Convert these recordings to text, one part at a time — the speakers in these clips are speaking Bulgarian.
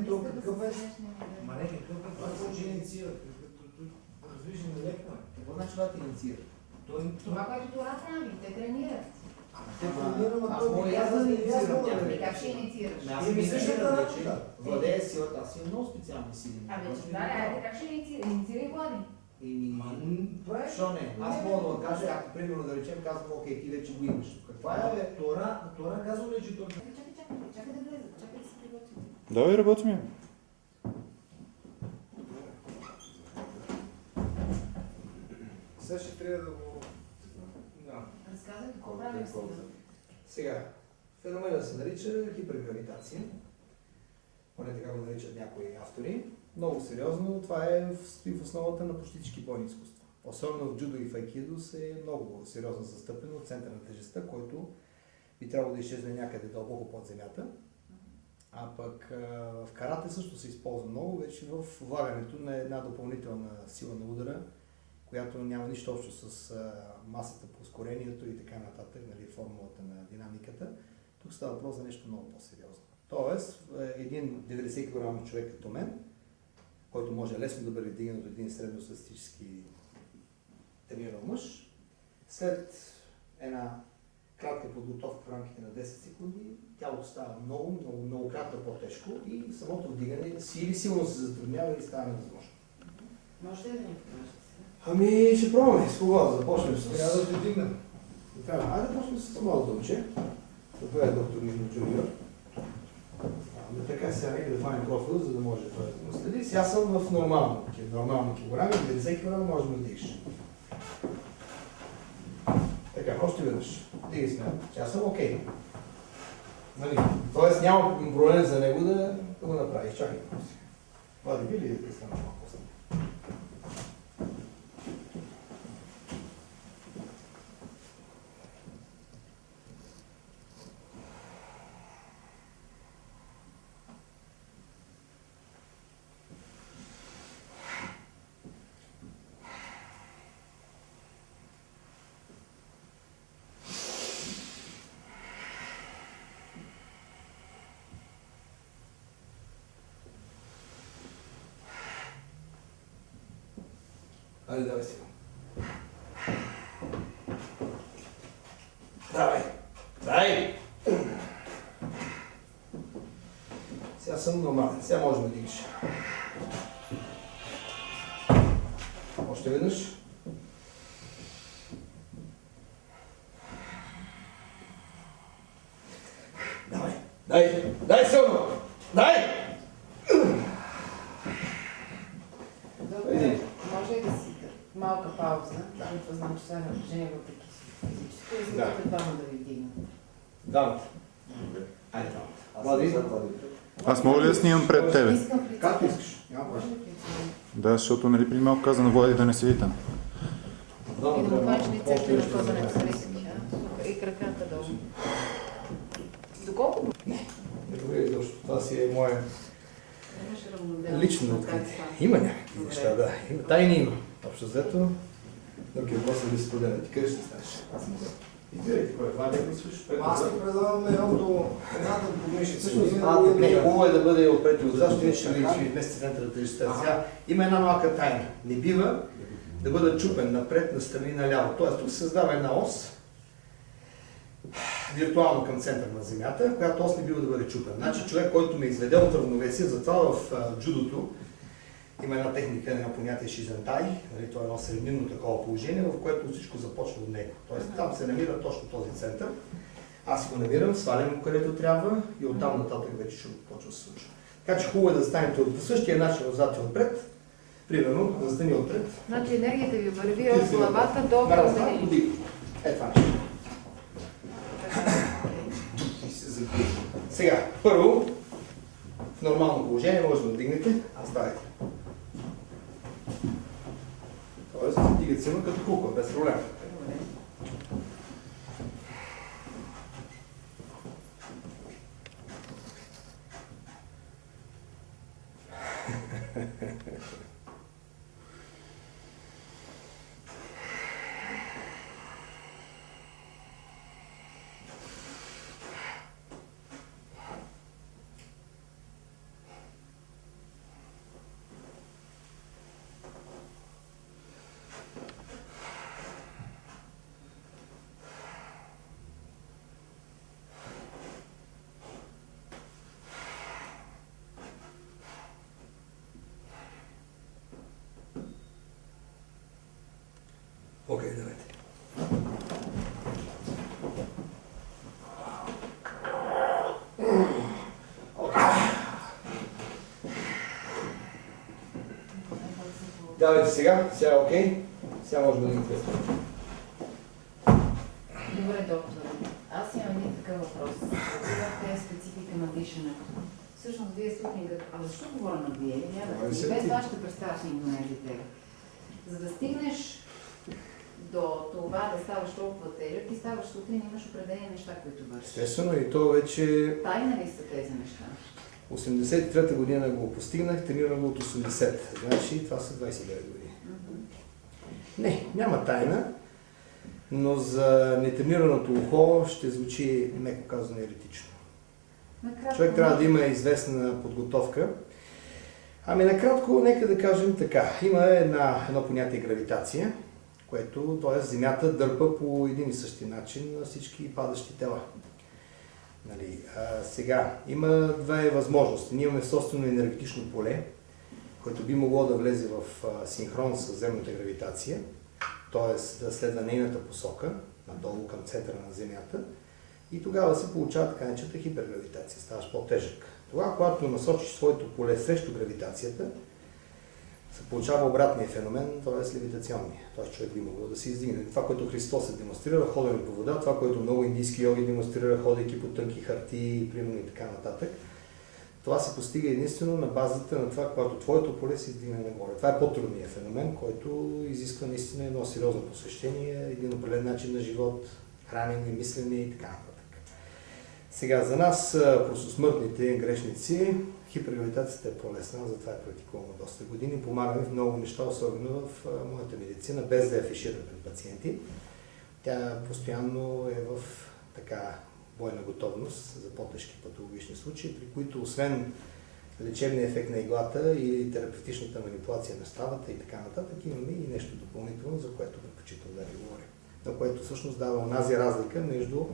не, то какъв е? Ма не, какъв е това, че инициира? Развиждане леко е. Какво значи това те инициира? Това, което това прави, те тренират. Те тренирам, а аз той мога не и аз да инициирам тях. И как ще инициираш? Аз Еми, ми същата същата работа. вече владее силата, аз имам много специални сили. Абе, че да, айде, как ще инициирай Влади? Защо не? Аз мога да го кажа, ако примерно да речем, казвам, окей, ти вече го имаш. Каква е? Тора казва ли, че той... Чакай да влезе, чакай да се приготви. Давай работим. Сега ще трябва да го... Да. Разказвай какво правим сега. Сега, феноменът се нарича хипергравитация. Поне така го наричат някои автори. Много сериозно, това стои в основата на почти всички бойни изкуства. Особено в джудо и в айкидо е много сериозно застъпено от центъра на тежестта, който би трябвало да изчезне някъде дълбоко под земята. А пък в карате също се използва много, вече в влагането на една допълнителна сила на удара, която няма нищо общо с масата по ускорението и така нататък, нали, формулата на динамиката. Тук става въпрос за нещо много по-сериозно. Тоест, един 90 кг човек като мен, който може лесно да бъде вдигнат от един средностатистически трениран мъж, след една кратка подготовка в рамките на 10 секунди, тялото става много кратко по-тежко и самото вдигане или силно се затруднява или става невъзможно. Може ли да ни покажете сега? Ами, ще пробваме. С кого да започнем с... Трябва да те дигнем. Айде да почнем с малото момче. Това е доктор Михно Джуниор. Така сега нека да фанем профил, за да може той да го следи. Сега съм в нормални килограми, 90 кг може да вдигаш. Така, още веднъж. Дигай сме. Сега съм окей. Нали? Тоест няма проблем за него да го направиш. Чакай. Влади, би ли да стана малко? Айде, давай сега. Давай! Сега съм нормален. Сега можем да дигаш. Още веднъж. Дай силно! Дай! Добре, може и да си малка пауза, защото знам, че това е напрежение въпреки физическо и за да двама да ви вдигнат. Дамата. Айде, дамата. Аз мога ли да снимам пред тебе? Искам при Както искаш. Няма Може проблем. ли при целия? Да, защото нали преди малко каза на Влади да не седи там. И да му хванеш лицето на ходенето на риски, и краката долу. Доколко? Добре, изобщо. Това си е мое Имаш равноделно. лично откритие. Има някакви неща, да. Тайни има. Общо взето, други въпрос е да се споделя. Ти къде ще станеш? Аз съм за. Избирайте кой е. Това да мислиш? Аз ти предлагам едната помишица. Всъщност, хубаво е да бъде отпред и отзад, защото ще ви вместе центъра на тежестта. Сега има една малка тайна. Не бива да бъде чупен напред, настрани, наляво. Тоест, тук се създава една ос, виртуално към центъра на Земята, която ос не бива да бъде чупен. Значи човек, който ме изведе от равновесие, затова в джудото има една техника, едно понятие шизентай, нали, това е едно среднинно такова положение, в което всичко започва от него. Тоест там се намира точно този център. Аз го намирам, свалям го където трябва и оттам нататък вече ще почва да се случва. Така че хубаво е да застанете по същия начин отзад и отпред. Примерно, застани отпред. Значи енергията ви върви от главата до кълбенето. Е това нещо. Сега, първо, в нормално положение може да вдигнете, а ставайте. Тоест, вдигате се като кукла, без проблем. Давайте сега е окей. Сега може да ги тестим. Добре, доктор. Аз имам един такъв въпрос. Каква е специфика на дишането? Всъщност, вие сутрин, а защо говоря на вие? Говори се И без ти. това ще представя с индонезите. За да стигнеш до това да ставаш толкова тежък, ти ставаш сутрин, имаш определени неща, които вършиш. Естествено и то вече Тайна ли са тези неща? 83-та година го постигнах, тренирам го от 80. Значи това са 29 години. Не, няма тайна, но за нетренираното ухо ще звучи, меко казано, еретично. Накратко, Човек трябва да има известна подготовка. Ами накратко, нека да кажем така. Има едно понятие гравитация, което, т.е. Земята дърпа по един и същи начин на всички падащи тела. Нали, сега, има две възможности. Ние имаме собствено енергетично поле, което би могло да влезе в синхрон с земната гравитация, т.е. да следва нейната посока, надолу към центъра на Земята, и тогава се получава така наречената хипергравитация, ставаш по-тежък. Тогава, когато насочиш своето поле срещу гравитацията, се получава обратния феномен, т.е. левитационния. Т.е. човек би могъл да се издигне. Това, което Христос е демонстрира, ходене по вода, това, което много индийски йоги демонстрира, ходейки по тънки хартии, примерно и така нататък. Това се постига единствено на базата на това, когато твоето поле се издигне нагоре. Това е по-трудният феномен, който изисква наистина едно сериозно посвещение, един определен начин на живот, хранене, мислене и така нататък. Сега, за нас, просто смъртните грешници, хипергравитацията е по-лесна, затова я практикуваме доста години. Помагаме в много неща, особено в моята медицина, без да я афишира пред пациенти. Тя постоянно е в така бойна готовност за по-тежки патологични случаи, при които освен лечебния ефект на иглата или терапевтичната манипулация на ставата и така нататък, имаме и нещо допълнително, за което предпочитам да ви говоря. На което всъщност дава онази разлика между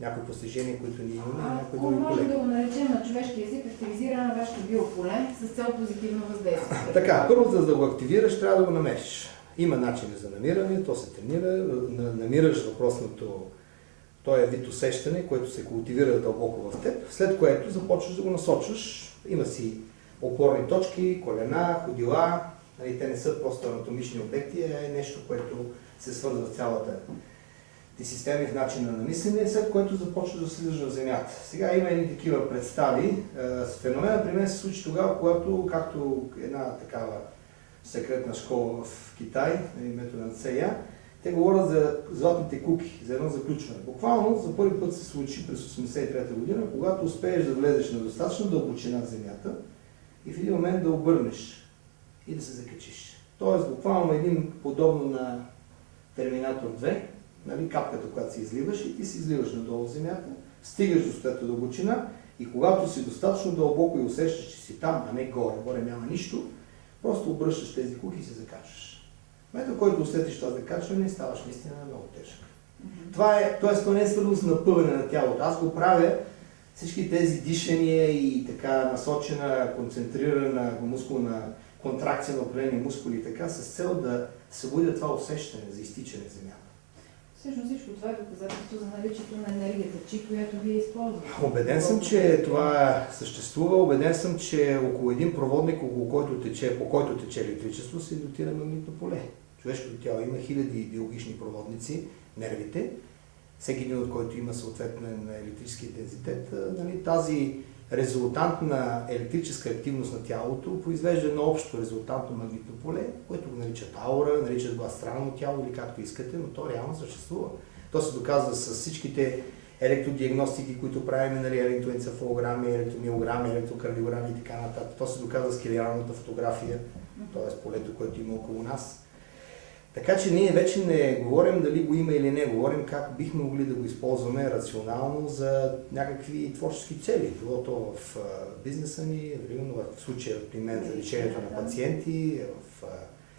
някои постижения, които ние имаме и някои други може колеги. да го наречем на човешки език активизиране на вашето биополе с цел позитивно въздействие. Така, първо, за да го активираш, трябва да го намериш. Има начини за намиране, то се тренира, намираш въпросното, то е вид усещане, което се култивира дълбоко в теб, след което започваш да го насочваш. Има си опорни точки, колена, ходила, нали, те не са просто анатомични обекти, а е нещо, което се свързва с цялата ти системи в начина на мислене, след което започваш да слизаш в земята. Сега има едни такива представи. С феномена при мен се случи тогава, когато, както една такава секретна школа в Китай, метода на Цея, те говорят за златните куки, за едно заключване. Буквално за първи път се случи през 1983 година, когато успееш да влезеш на достатъчно дълбочина в земята и в един момент да обърнеш и да се закачиш. Тоест буквално един подобно на Терминатор 2, нали, капката, която си изливаш и ти си изливаш надолу в земята, стигаш до стата дълбочина и когато си достатъчно дълбоко и усещаш, че си там, а не горе, горе няма нищо, просто обръщаш тези куки и се закачваш. В момента, който усетиш това закачване, ставаш наистина много тежък. Това е, т.е. то не е свързано с напъване на тялото. Аз го правя всички тези дишания и така насочена, концентрирана мускулна контракция на определени мускули и така, с цел да събудя това усещане за изтичане в земята. Всъщност всичко това е доказателство за наличието на енергията Чи, която вие използвате. Убеден съм, че това съществува. Убеден съм, че около един проводник, по който тече електричество, се дотира магнитно поле. Човешкото тяло има хиляди биологични проводници, нервите, всеки един от който има съответен електрически интензитет. Нали, тази резултантна електрическа активност на тялото произвежда едно общо резултантно магнитно поле, което го наричат аура, наричат го астрално тяло или както искате, но то реално съществува. То се доказва с всичките електродиагностики, които правим, нали, електроенцефалограми, електромиограми, електрокардиограми и така нататък. То се доказва с килиарната фотография, т.е. полето, което има около нас. Така че ние вече не говорим дали го има или не, говорим как бихме могли да го използваме рационално за някакви творчески цели. Било то в бизнеса ни, в случая при мен за лечението на пациенти, в...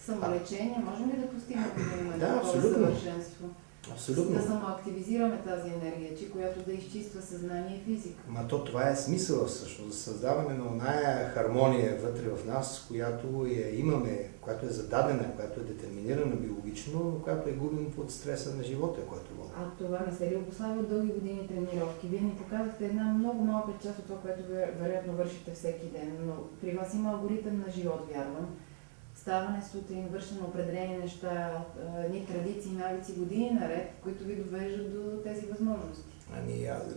Самолечение, можем ли да постигнем Да, съвършенство? Абсолютно. Да самоактивизираме тази енергия, Чи, която да изчиства съзнание и физика. Това е смисъл всъщност, за създаване на оная хармония вътре в нас, която я имаме, която е зададена, която е детерминирана биологично, но която е губим под стреса на живота, който води. А това не се ли обуславя от дълги години тренировки? Вие ни показахте една много малка част от това, което вероятно вършите всеки ден, но при вас има алгоритъм на живот, вярвам. ставане сутрин, вършене на определени неща, едни традиции, навици години наред, които ви довеждат до тези възможности?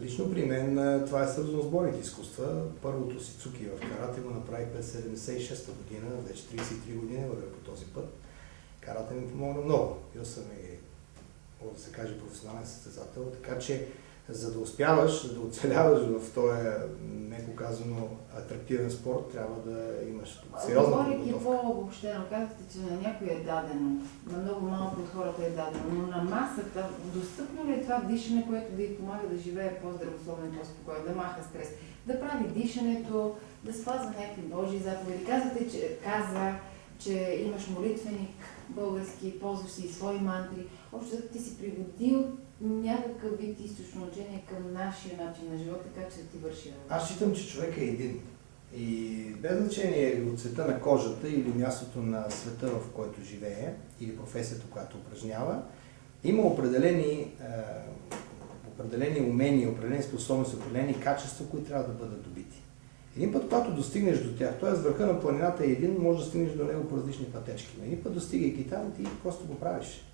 Лично при мен това е свързано с бойните изкуства. Първото си цуки в карате го направих през 76-та година, вече 33 години вървя по този път. Карате ми помогна много. Бил съм и, мога да се каже, професионален състезател, така че за да успяваш, да оцеляваш в този, меко казано, атрактивен спорт, трябва да имаш сериозна Говорейки подготовка. по-обобщено, казахте, че на някой е дадено, на много малко от хората е дадено, но на масата достъпно ли е това дишане, което да й помага да живее по-здравословно и по-спокойно, да маха стрес, да прави дишането, да спазва някакви Божии заповеди? Каза, че имаш молитвеник български, ползваш си и свои мантри. Общо ти си пригодил някакъв вид източно учение към нашия начин на живота, така че да ти върши работа. Аз считам, че човек е един. И без значение от цвета на кожата или мястото на света, в който живее, или професията, която упражнява, има определени умения, определени способности, определени качества, които трябва да бъдат добити. Един път, когато достигнеш до тях, т.е. върха на планината е един, може да стигнеш до него по различни пътечки. Но един път достигайки там, ти просто го правиш.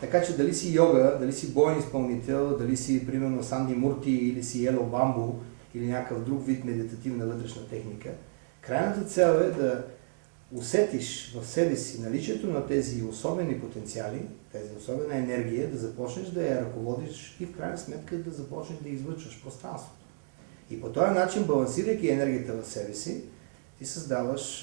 Така че дали си йога, дали си боен изпълнител, дали си примерно Санди Мурти или си Ело Бамбо или някакъв друг вид медитативна вътрешна техника, крайната цел е да усетиш в себе си наличието на тези особени потенциали, тези особена енергия, да започнеш да я ръководиш и в крайна сметка да започнеш да излъчваш пространството. И по този начин, балансирайки енергията в себе си, ти създаваш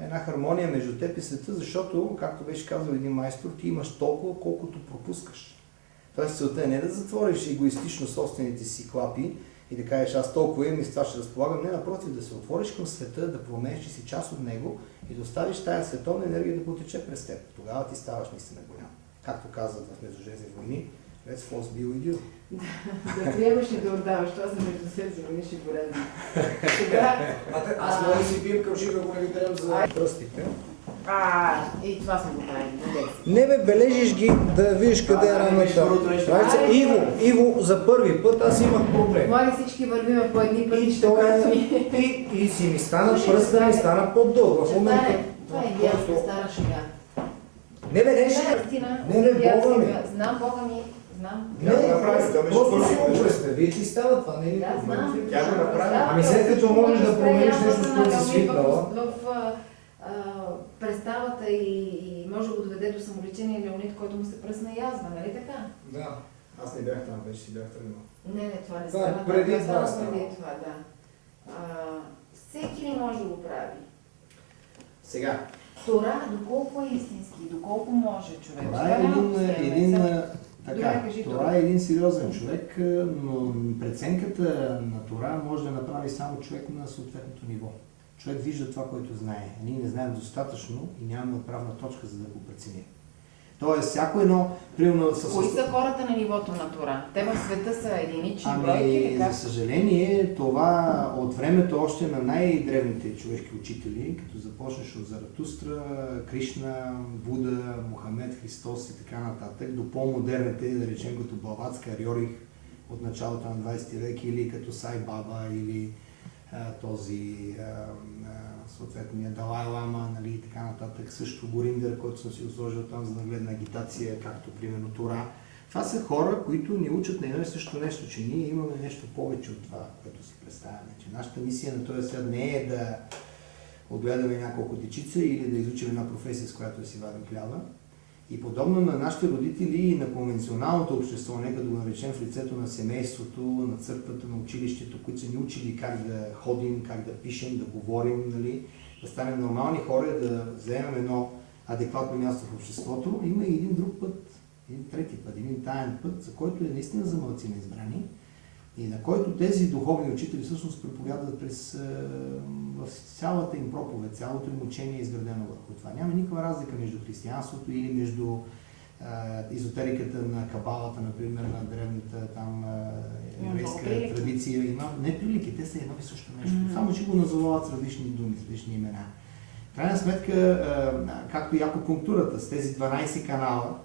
една хармония между теб и света, защото, както беше казал един майстор, ти имаш толкова, колкото пропускаш. Тоест целта е не да затвориш егоистично собствените си клапи и да кажеш аз толкова имам и с това ще разполагам, не, напротив, да се отвориш към света, да променеш, че си част от него и да оставиш тая световна енергия да потече през теб. Тогава ти ставаш наистина голям. Както казват в Междужезни войни, let's force be with you. Да приемаш и да отдаваш, това за Междужезни войни ще полезно. Сега, Аз мога да си пием към шига, ако не ги трябва за... Пръстите. и това сме го правили. Не бе, бележиш ги да видиш къде е раната. Иво, за първи път аз имах проблем. Млади всички вървиме по едни И, пътища, то е, които ми... и си ми стана Слушай, пръста, ми стана по-дълг. В момента, Това е индианска стара шега. не бе, не ще. Истина, Не, бе, Бога ми. Знам Бога ми, знам. Не, просто си го представи, ти става това, не е ли? Да, знам. Тя го направи. Ами след като можеш да промениш нещо, с което си свикнала. В представата и може да го доведе до самолечение Леонид, който му се пръсна язва, нали така? Да. Аз не бях там, вече си бях тръгнал. Не, това не Това е става. преди Това това става преди става. това, да. Всеки ли може да го прави? Сега, Тора, доколко е истински, доколко може човек? Това е Добре, кажи Това е един сериозен човек, но преценката на Тора може да направи само човек на съответното ниво. Човек вижда това, което знае. Ние не знаем достатъчно и нямаме отправна точка, за да го преценим. Тоест, всяко едно, примерно... Кои са хората на нивото на Тора? Те в света са единични бройки или как? За съжаление, това от времето още на най-древните човешки учители, като започнеш от Заратустра, Кришна, Буда, Мохамед, Христос и така нататък, до по-модерните, да речем като Блаватска, Рьорих от началото на 20 век, или като Сай Баба, или съответния Далай Лама, нали, и така нататък. Също Гориндър, който съм си го сложил там, за да гледа на агитация, както примерно Тора. Това са хора, които ни учат на едно и също нещо, че ние имаме нещо повече от това, което си представяме. Че нашата мисия на този свят не е да отгледаме няколко дечица или да изучим една професия, с която да си вадим хляба. И подобно на нашите родители и на конвенционалното общество, нека да го наречем в лицето на семейството, на църквата, на училището, които са ни учили как да ходим, как да пишем, да говорим, нали, да станем нормални хора, да вземем едно адекватно място в обществото, има и един друг път, един трети път, един таен път, за който е наистина за малцина избрани и на който тези духовни учители всъщност проповядват в цялата им проповед, цялото им учение е изградено върху това. Няма никаква разлика между християнството или между езотериката на кабалата, например, на древната там еврейска традиция. Има неприлики, те са едно и също нещо. Само че го назовават с различни думи, с различни имена. В крайна сметка, както и акупунктурата с тези 12 канала,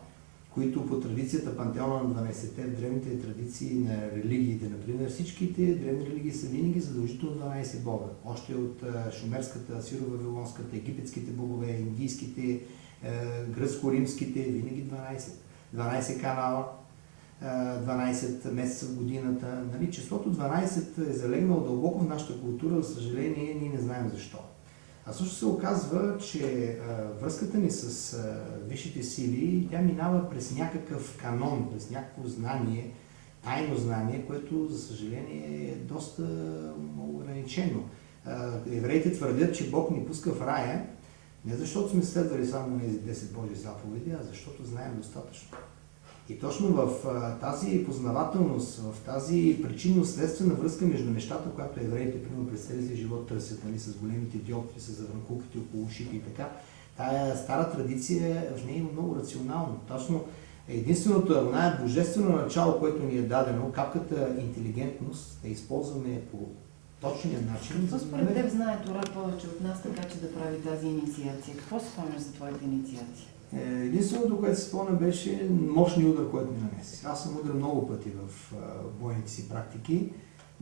които по традицията пантеона на 12-те, в древните традиции на религиите, например, всичките древни религии са винаги задължително 12 бога. Още от шумерската, сиро-вавилонската, египетските богове, индийските, гръцко-римските, винаги 12. 12 канала, 12 месеца в годината. Нали, числото 12 е залегнало дълбоко в нашата култура, за съжаление, ние не знаем защо. А също се оказва, че връзката ни с висшите сили, тя минава през някакъв канон, през някакво знание, тайно знание, което, за съжаление, е доста ограничено. Евреите твърдят, че Бог ни пуска в рая, не защото сме следвали само тези 10 Божии заповеди, а защото знаем достатъчно. И точно в тази познавателност, в тази причинно-следствена връзка между нещата, която евреите примерно през целия си живот търсят, нали, с големите диоптри, с завъркулките около ушите и така, тая стара традиция в нея е много рационално. Точно единственото, най-божествено начало, което ни е дадено, капката интелигентност, да използваме по точния начин. Какво според теб знае Тора повече от нас, така че да прави тази инициация? Какво спомняш за твоята инициация? Единственото, което се спомня, беше мощния удар, който ми нанесе. Аз съм ударил много пъти в бойните си практики,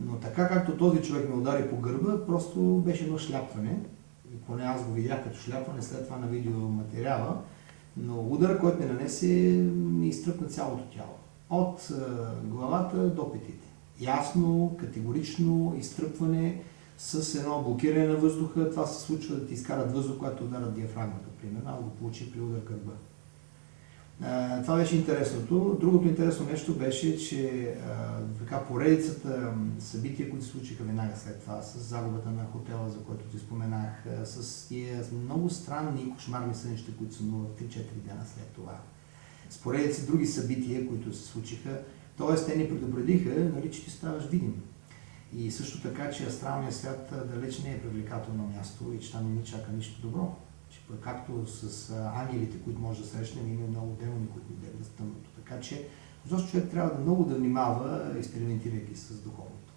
но така както този човек ме удари по гърба, просто беше едно шляпване. И поне аз го видях като шляпване, след това на видеоматериала. Но удар, който ми нанесе, ми изтръпна цялото тяло. От главата до петите. Ясно, категорично изтръпване с едно блокиране на въздуха. Това се случва да ти изкарат въздух, когато ударят диафрагмата, примерно. Аз го получих при удар гърба. Това беше интересното. Другото интересно нещо беше, че така поредицата събития, които се случиха веднага след това, с загубата на хотела, за който ти споменах, с тия много странни и кошмарни сънища, които сънувах 3-4 дена след това. С поредица други събития, които се случиха, т.е. те ни предупредиха, нали, че ти ставаш видим. И също така, че астралният свят далеч не е привлекателно място и че там не ни чака нищо добро. Че както с ангелите, които може да срещнем, има много демони, които ни гледат в тъмното. Така че, защото човек трябва да много да внимава, експериментирайки с духовното.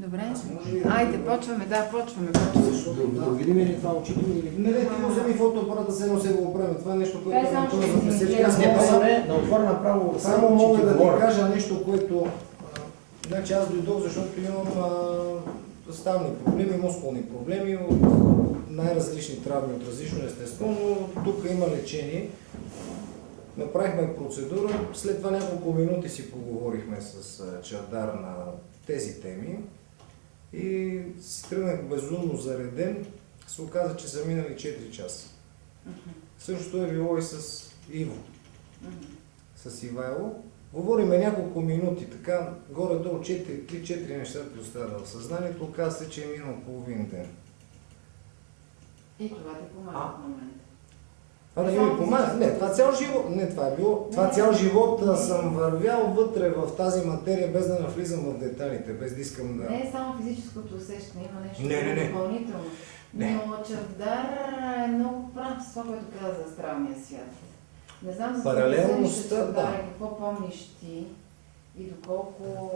Добре. Може ли Айде, почваме. Да видим ли това очито или... Не, ти го вземи фотоапарата, се едно се го оправим. Това е нещо, което само чуя ще за си пресечка. Аз гледам. не Да отворя направо... само мога да ти кажа нещо, което... Значи аз дойдох, защото имам ставни проблеми, мускулни проблеми, от най-различни травми, от различно естество, но тук има лечение. Направихме процедура, след това няколко минути си поговорихме с Чавдар на тези теми и си тръгнах безумно зареден. Се оказа, че са минали 4 часа. Същото е било и с Иво, с Ивайло. Говориме няколко минути, така горе-долу 3-4 неща ти оставя в съзнанието, оказа се, че е минал половин ден. И това ти помага в момента. Това да ми помага? Не, това цял живот, не, това е било, това цял живот съм вървял вътре в тази материя, без да навлизам в деталите, без да искам да... Не е само физическото усещане, има нещо Не. допълнително. Не. Но Чавдар е много прав с това, което каза за астралния свят. Не знам за Паралелността, Чавдар, да. какво помниш ти и доколко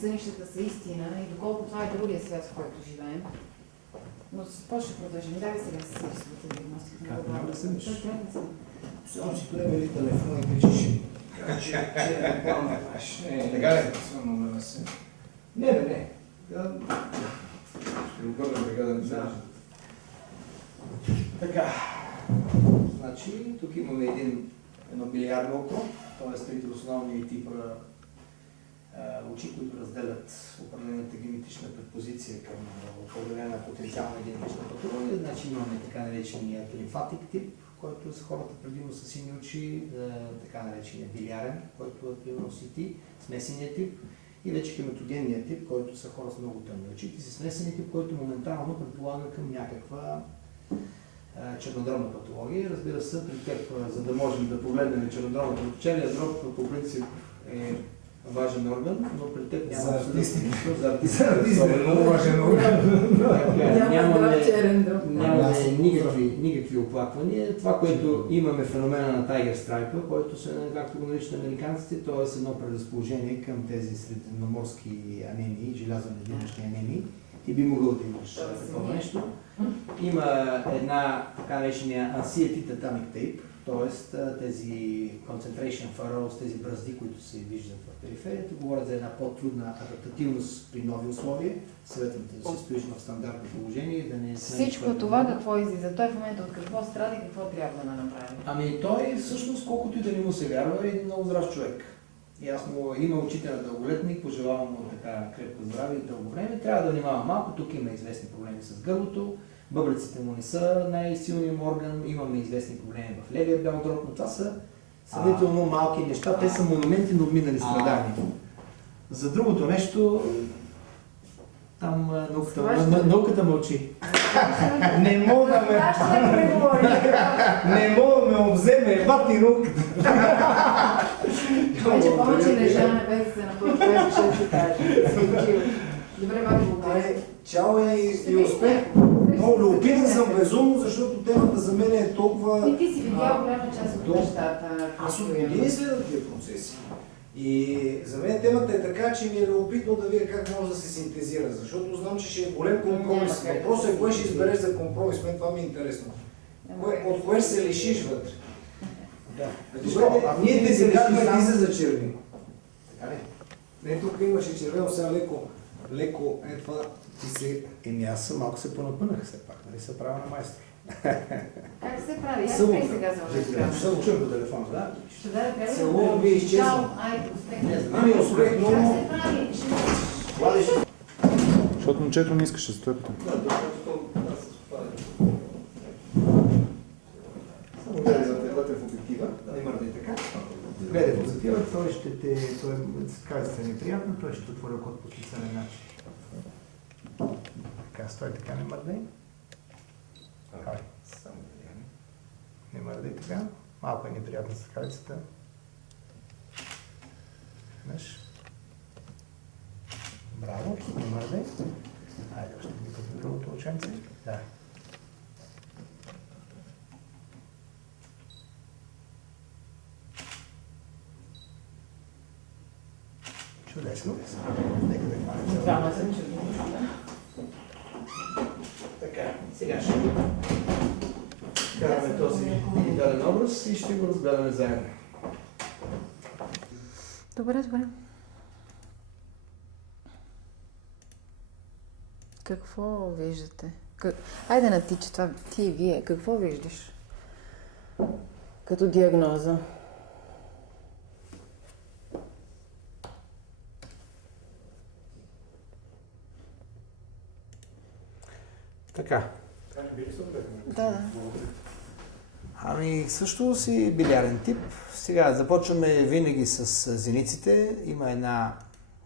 сънищата са истина и доколко това е другия свят, в който живеем. Но ще продължим. Давай сега се съвършвате диагностика. Как няма да съниш? Той трябва да съниш. Само си гледали телефона и кричиш. Че е плана, знаеш. Така ли? Не. Ще го бърна сега да не се. Така. Значи, тук имаме едно билиардно око, т.е. трите основни типа очи, които разделят определената генетична предпозиция към определена потенциална генетична патология. Значи имаме така наречения лимфатик тип, който са хората предимно с сини очи, така наречения билиарен, който е примерно си ти, смесения тип, и вече хематогенния тип, който са хора с много тъмни очи, и си смесения тип, който моментално предполага към някаква чернодробна патология. Разбира се, при теб, за да можем да погледнем чернодробната, черният дроб по принцип е важен орган, но при теб няма За артистите е много важен орган. Нямаме никакви оплаквания. Това, което имаме феномена на Tiger Stripe, който са, както го наричат американците, т.е. едно предразположение към тези средиземноморски анемии, желязно-леденични анемии. Ти би могъл да имаш такова нещо. Има една така наречения Anxiety Tetanic Tape, Тоест тези concentration furrows, тези бръзди, които се виждат в периферията, говорят за една по-трудна адаптативност при нови условия. Съветвам те да се стоиш в стандартно положение и да не... Всичко това какво излиза? Той в момента от какво страда и какво трябва да направи? Ами той всъщност, колкото и да не му се вярва, е един много здрав човек. Ясно, има очите на дълголетник, пожелавам му така крепко здраве и дълго време. Трябва да внимава малко, тук има известни проблеми с гърлото, бъбреците му не са най-силният му орган, имаме известни проблеми в левия бял дроб, но това са сравнително малки неща, те са монументи на отминали страдания. За другото нещо, там науката мълчи. Не мога да ме обземе, бати науката. Вече повече лежане без да се напълва, без да се каже. Добре, бати го. Чао и успех. Много любопитен съм безумно, защото темата за мен е толкова... И ти си видял голяма част от нещата. Аз от години следвам тия процеси. И за мен темата е така, че ми е любопитно да видя как може да се синтезира, защото знам, че ще е голем компромис. Въпросът е кое ще избереш за компромис, мен това ми е интересно. От кое се лишиш вътре? Да. Ние те сега ти се зачерни. Така ли? Не, тук имаше червено, сега леко е това. Аз малко се понапънах все пак, нали се правя на майстор. Как се прави? Аз не сега за Ще чуем по телефона, да? Ще даде къде? Целувам ви изчезвам. Айде, успех. Ами успех, Как много. се прави? Защото момчето не искаше, за това питам. Само гледай вътре в обектива, да не мърдай така. Гледай в обектива, той ще те... Той казва неприятно, той ще отвори окото по специален начин. Така, стой така, не мърдай. Не мърдай така. Малко е неприятна стъкалицата. Веднъж. Браво, не мърдай. Айде, още ми пътне другото оченце. Да. Чудесно. Нека да хванем. Двама съм чудни. Така, сега ще караме този идеален образ и ще го разгледаме заедно. Добре, добре. Какво виждате? Айде на ти, че това ти и вие. Какво виждаш? Като диагноза. Така. Да. Ами също си билярен тип. Сега започваме винаги с зениците. Има една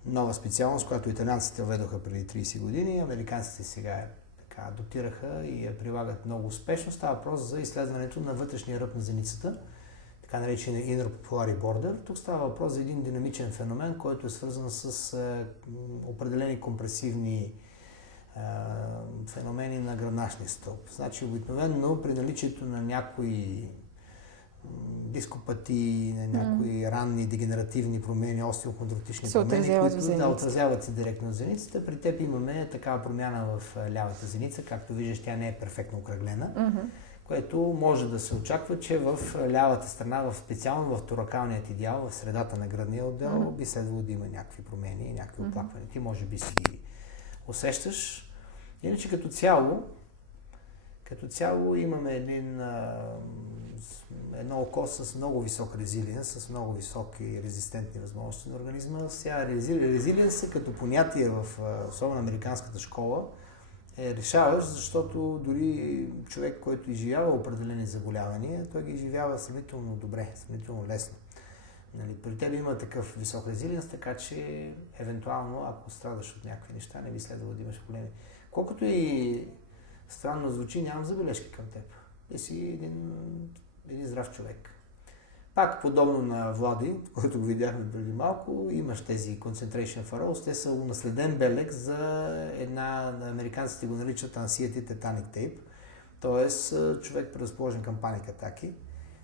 нова специалност, която италианците введоха преди 30 години. Американците сега така адаптираха и я прилагат много успешно. Става въпрос за изследването на вътрешния ръб на зеницата, така наречения inner pupillary border. Тук става въпрос за един динамичен феномен, който е свързан с определени компресивни феномени на гръбначния стълб. Значи обикновено при наличието на някои дископатии, на някои ранни дегенеративни промени, остеохондротични промени, които отразяват се директно в зеницата. При теб имаме такава промяна в лявата зеница, както виждаш, тя не е перфектно окръглена, което може да се очаква, че в лявата страна, специално в торакалният идеал, в средата на гръдния отдел, би следвало да има някакви промени и някакви оплаквания. Ти може би си усещаш. Иначе като цяло имаме едно око с много висок резилиенс, с много високи резистентни възможности на организма. Сега резилиенс като понятие в особено американската школа е решаващ, защото дори човек, който изживява определени заболявания, той ги изживява сравнително добре, сравнително лесно. Нали, при теб има такъв висок резилиенс, така че евентуално, ако страдаш от някакви неща, не би следвало да имаш проблеми. Колкото и странно звучи, нямам забележки към теб. Ти си един здрав човек. Пак подобно на Влади, който го видяхме преди малко, имаш тези concentration furrows. Те са унаследен белег за една, американците го наричат anxiety tetanic tape, т.е. човек предразположен към паник атаки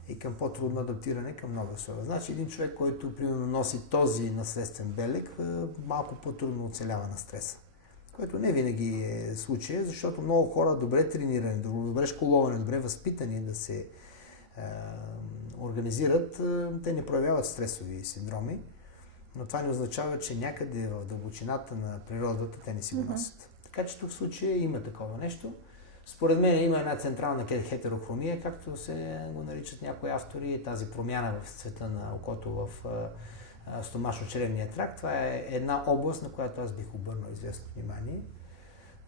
и към по-трудно адаптиране към нови условия. Значи един човек, който примерно носи този наследствен белег, малко по-трудно оцелява на стреса. Което не винаги е случая, защото много хора добре тренирани, добре школовани, добре възпитани да се организират, те не проявяват стресови синдроми, но това не означава, че някъде в дълбочината на природата те не си го носят. Така че тук в случая има такова нещо. Според мен има една централна хетерохромия, както се го наричат някои автори, тази промяна в цвета на окото в стомашно-чревния тракт. Това е една област, на която аз бих обърнал известно внимание.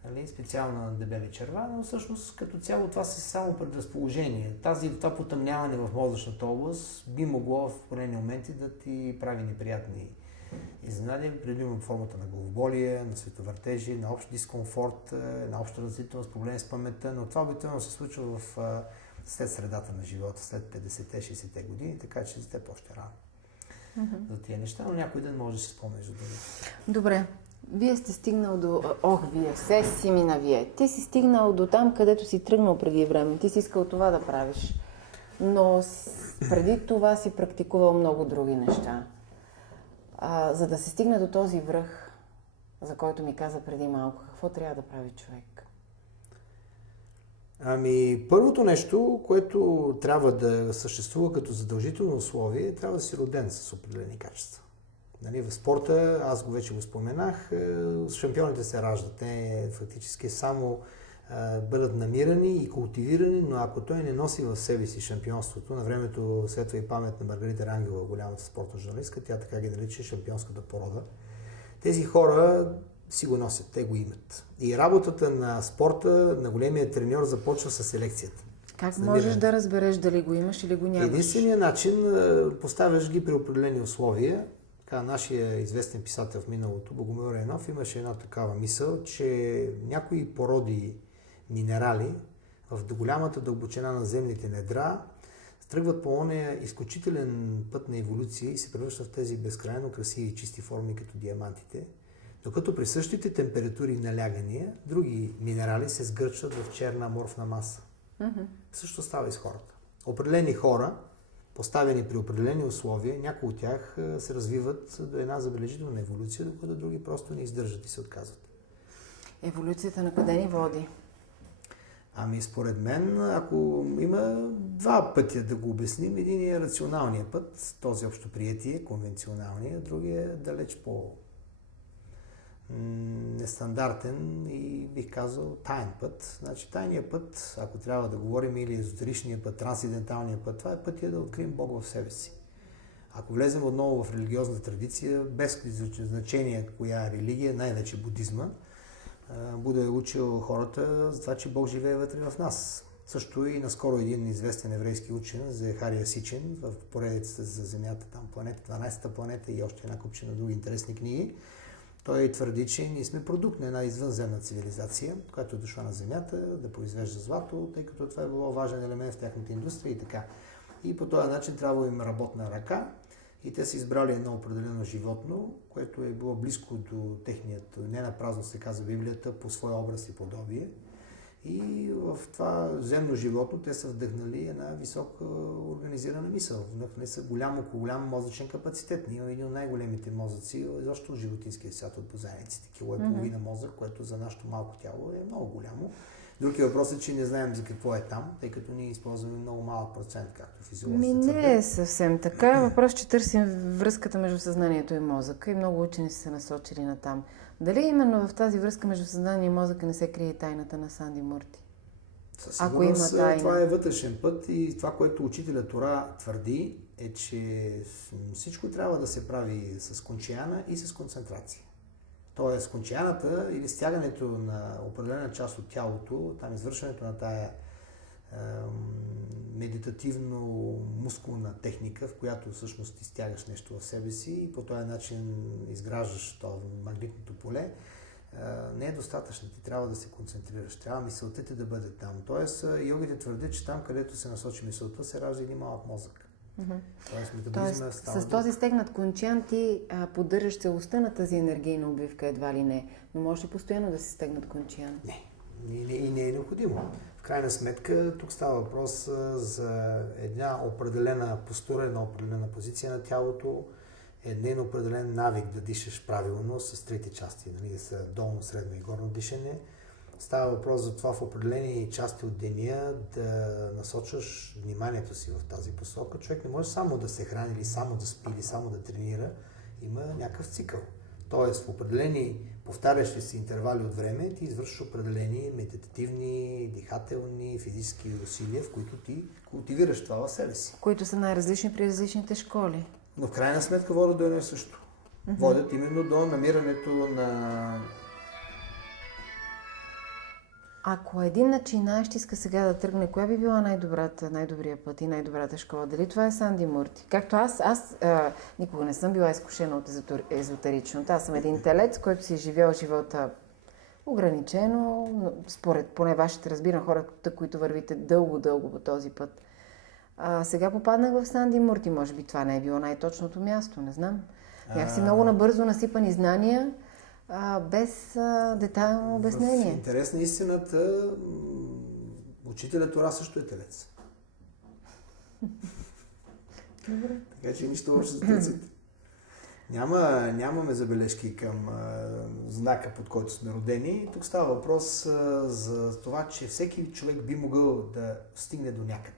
Нали, специално на дебели черва, но всъщност като цяло това са само предразположение. Това потъмняване в мозъчната област би могло в определени моменти да ти прави неприятни изненади, предимно в формата на главоболие, на световъртежи, на общ дискомфорт, на обща растителност, проблеми с паметта, но това обикновено се случва след средата на живота, след 50-60-те години, така че сте по-ще рано за тия неща, но някой ден може да се спомнеш за другите. Добре. Вие сте стигнал до... вие, все си мина вие. Ти си стигнал до там, където си тръгнал преди време. Ти си искал това да правиш. Но преди това си практикувал много други неща. За да се стигне до този връх, за който ми каза преди малко, какво трябва да прави човек? Първото нещо, което трябва да съществува като задължително условие, трябва да си роден с определени качества. Нали, в спорта, аз вече го споменах, шампионите се раждат. Те фактически само бъдат намирани и култивирани, но ако той не носи в себе си шампионството, на времето светва и памет на Маргарита Рангелова, голямата спортна журналистка, тя така ги нарича шампионската порода. Тези хора си го носят, те го имат. И работата на спорта, на големия треньор започва с селекцията. Как можеш да разбереш дали го имаш или го нямаш? Единственият начин, поставяш ги при определени условия. Нашия известен писател в миналото, Богомил Райнов, имаше една такава мисъл, че някои породи минерали в голямата дълбочина на земните недра тръгват по ония изключителен път на еволюция и се превръщат в тези безкрайно красиви и чисти форми като диамантите, докато при същите температури и налягания други минерали се сгърчват в черна аморфна маса. Също става и с хората. Определени хора, поставени при определени условия, някои от тях се развиват до една забележителна еволюция, докато други просто не издържат и се отказват. Еволюцията на къде ни води? Според мен, ако има два пътя да го обясним, един е рационалният път, този общоприятие, конвенционалният, другия е далеч по нестандартен и бих казал таен път. Значи тайният път, ако трябва да говорим, или езотеричният път, трансценденталният път, това е пътя да открием Бог в себе си. Ако влезем отново в религиозна традиция, без значение коя е религия, най-вече будизма, Буда е учил хората за това, че Бог живее вътре в нас. Също и наскоро един известен еврейски учен, Захария Сичин, в поредицата за Земята, там планета, 12-та планета и още една купчина други интересни книги, той твърди, че ние сме продукт на една извънземна цивилизация, която е дошла на Земята да произвежда злато, тъй като това е било важен елемент в тяхната индустрия и така. И по този начин трябва им работна ръка и те са избрали едно определено животно, което е било близко до техният, не на празно се казва Библията, по своя образ и подобие. И в това земно животно те са вдъхнали една висока организирана мисъл. Вдъхнали са голям мозъчен капацитет. Ние имаме един от най-големите мозъци, изобщо от животинския свят от бозайниците. Кило и половина мозък, което за нашето малко тяло е много голямо. Друг въпрос е, че не знаем за какво е там, тъй като ние използваме много малък процент, както физиолозите твърдят. Не е съвсем така. Въпрос, че търсим връзката между съзнанието и мозъка и много учени са се насочили на там. Дали именно в тази връзка между съзнание и мозъка не се крие тайната на Санди Мурти? Ако има тайна. Това е вътрешен път и това, което учителя Тора твърди, е, че всичко трябва да се прави с кончияна и с концентрация. Тоест, кончияната или стягането на определена част от тялото, там извършването на тая медитативно-мускулна техника, в която всъщност ти стягаш нещо в себе си и по този начин изграждаш това магнитното поле, не е достатъчно. Ти трябва да се концентрираш. Трябва мисълта ти да бъде там. Тоест, йогите твърдят, че там, където се насочи мисълта, се ражда един малък мозък. Тоест, с този стегнат кончиян ти поддържаш целостта на тази енергийна обвивка, едва ли не. Но може ли постоянно да се стегнат кончиян? Не. И не е необходимо. В крайна сметка, тук става въпрос за една определена постура, една определена позиция на тялото, един определен навик да дишаш правилно с трите части. Нали, са долно, средно и горно дишане. Става въпрос за това в определени части от деня да насочваш вниманието си в тази посока. Човек не може само да се храни, или само да спи, или само да тренира. Има някакъв цикъл. Тоест в определени повтарящи се интервали от време ти извършваш определени медитативни, дихателни, физически усилия, в които ти култивираш това в себе си. Които са най-различни при различните школи. Но в крайна сметка водят до едно и също. Водят именно до намирането на... Ако един начинаещ иска сега да тръгне, коя би била най-добрия път и най-добрата школа? Дали това е Санди Мурти? Както аз никога не съм била изкушена от езотеричното. Аз съм един телец, който си е живял живота ограничено, според поне вашите разбирам хората, които вървите дълго по този път. Сега попаднах в Санди Мурти. Може би това не е било най-точното място, не знам. Някакси много набързо насипани знания, без детайлно обяснение. В интерес на истината, учителят Тора също е телец. Добре. Така че нищо общо с телците. Нямаме забележки към знака, под който сме родени. Тук става въпрос за това, че всеки човек би могъл да стигне до някъде.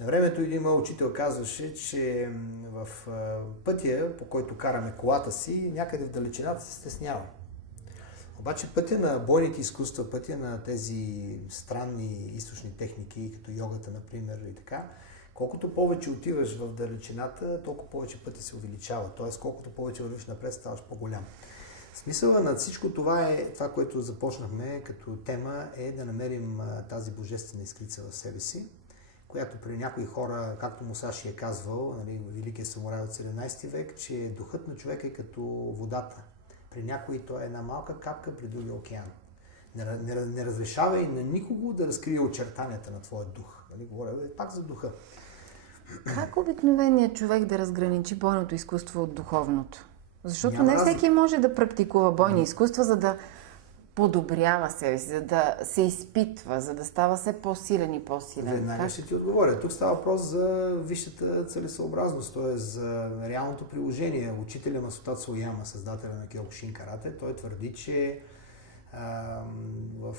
На времето един мой учител казваше, че в пътя, по който караме колата си, някъде в далечината се стеснява. Обаче пътя на бойните изкуства, пътя на тези странни източни техники, като йогата, например, и така, колкото повече отиваш в далечината, толкова повече пътя се увеличава. Тоест, колкото повече вървиш напред, ставаш по-голям. Смисъла на всичко това е, това, което започнахме като тема, е да намерим тази божествена искрица в себе си, която при някои хора, както Мусаши е казвал, нали, великият самурай от 17 век, че духът на човека е като водата. При някои той е една малка капка, при други океан. Не разрешавай на никого да разкрие очертанията на твоя дух. Нали, говоря пак за духа. Как обикновеният човек да разграничи бойното изкуство от духовното? Защото Няма не всеки може да практикува бойни изкуства, за да подобрява себе си, за да се изпитва, за да става все по-силен и по-силен. Веднага ще ти отговоря. Тук става въпрос за висшата целесъобразност, т.е. за реалното приложение. Учителя Масотацу Ояма, създателя на Киокушин карате, той твърди, че в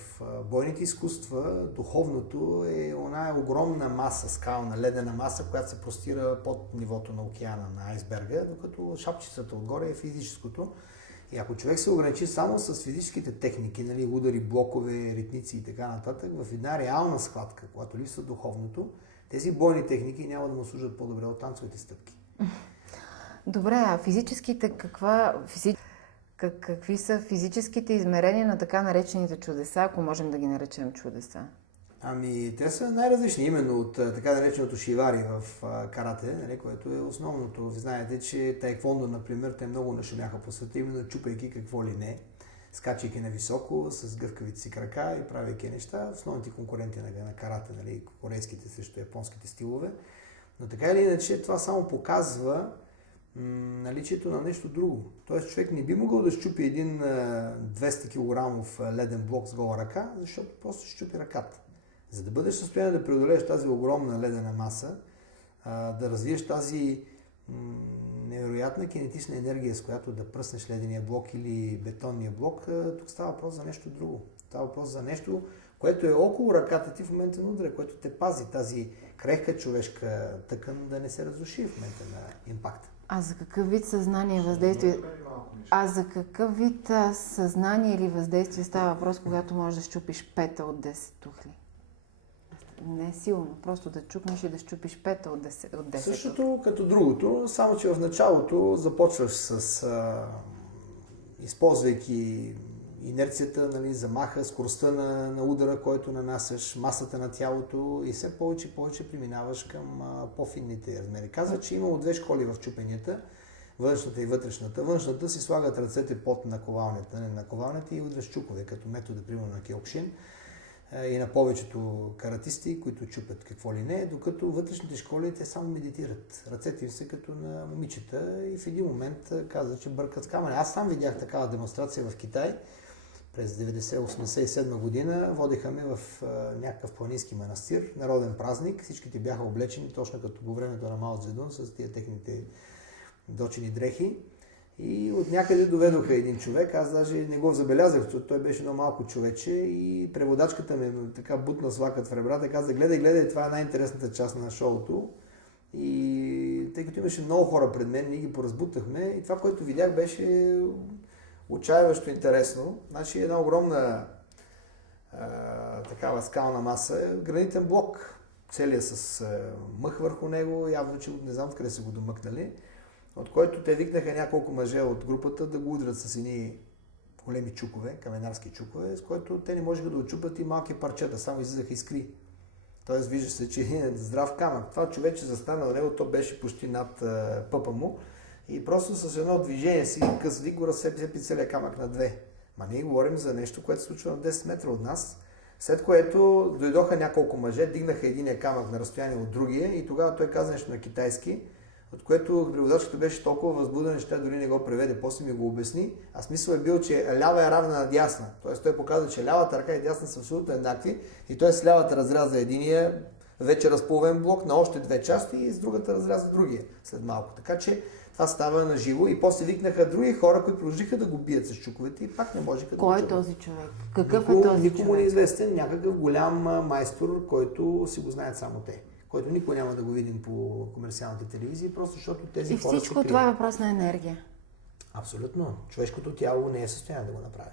бойните изкуства духовното е оная огромна маса, скална, ледена маса, която се простира под нивото на океана, на айсберга, докато шапчицата отгоре е физическото. И ако човек се ограничи само с физическите техники, нали, удари, блокове, ритници и така нататък, в една реална схватка, когато липсва духовното, тези бойни техники няма да му служат по-добре от танцовите стъпки. Добре, а физическите какви са физическите измерения на така наречените чудеса, ако можем да ги наречем чудеса? Ами, те са най-различни, именно от така нареченото шивари в карате, нали, което е основното. Ви знаете, че таеквондо, например, те много нашумяха по света, именно чупайки какво ли не, скачайки на високо, с гъвкавите си крака и правейки неща. Основните конкуренти на карате, нали, корейските срещу японските стилове. Но така или иначе, това само показва наличието на нещо друго. Тоест човек не би могъл да щупи един 200 кг леден блок с гола ръка, защото просто ще щупи ръката. За да бъдеш в състояние да преодолееш тази огромна ледена маса, да развиеш тази невероятна кинетична енергия, с която да пръснеш ледения блок или бетонния блок, тук става въпрос за нещо друго. Става въпрос за нещо, което е около ръката ти в момента на удара, което те пази тази крехка човешка тъкан да не се разруши в момента на импакта. А за какъв вид съзнание въздействие? А за какъв вид съзнание или въздействие става въпрос, когато можеш да щупиш 5 от 10 тухли? Не е силно, просто да чукнеш и да щупиш 5 от 10. Същото като другото, само че в началото започваш с използвайки инерцията, нали, замаха, скоростта на удара, който нанасяш, масата на тялото и все повече и повече преминаваш към по-финните размери. Казва, че имало две школи в чупенията, външната и вътрешната. Външната си слагат ръцете под наковалнята и удряш чукове, като метода, примерно на Киокушин и на повечето каратисти, които чупят какво ли не, докато вътрешните школи те само медитират. Ръцете им са като на момичета и в един момент каза, че бъркат с камъни. Аз сам видях такава демонстрация в Китай през 1987 година. Водиха ме в някакъв планински манастир, народен празник. Всичките бяха облечени точно като по времето на Мао Цзедун с тия техните дочени дрехи. И от някъде доведоха един човек, аз даже не го забелязах, защото той беше едно малко човече и преводачката ме така бутна с лакът в ребрата и каза, гледай, това е най-интересната част на шоуто. И тъй като имаше много хора пред мен, ние ги поразбутахме и това, което видях, беше отчаяващо интересно. Значи една огромна такава скална маса, гранитен блок, целият с мъх върху него, явно, че не знам откъде са го домъкнали, от който те викнаха няколко мъже от групата да го удрят с едни големи чукове, каменарски чукове, с който те не можеха да очупат и малки парчета, само излизаха искри. Тоест вижда се, че е здрав камък. Това човече застана на него, то беше почти над пъпа му и просто с едно движение си късли го разсепи целият камък на две. Ма ние говорим за нещо, което се случва на 10 метра от нас, след което дойдоха няколко мъже, дигнаха единия камък на разстояние от другия и тогава той каза нещо на китайски, от което преводачката беше толкова възбудена, че тя дори не го преведе, после ми го обясни. А смисъл е бил, че лява е равна на дясна. Тоест той показва, че лявата ръка и дясна са абсолютно еднакви и той с лявата разряза единия вече разполовен блок на още две части и с другата разряза другия след малко. Така че това става на живо и после викнаха други хора, които продължиха да го бият с чуковете и пак не можеха да го Кой е чуват. този човек? Какъв е този Никому не е човек? известен, някакъв голям майстор, който си го знаят само те. Който никой няма да го видим по комерциалните телевизии, просто защото тези И хора всичко се това е крият. въпрос на енергия. Абсолютно. Човешкото тяло не е в състояние да го направи.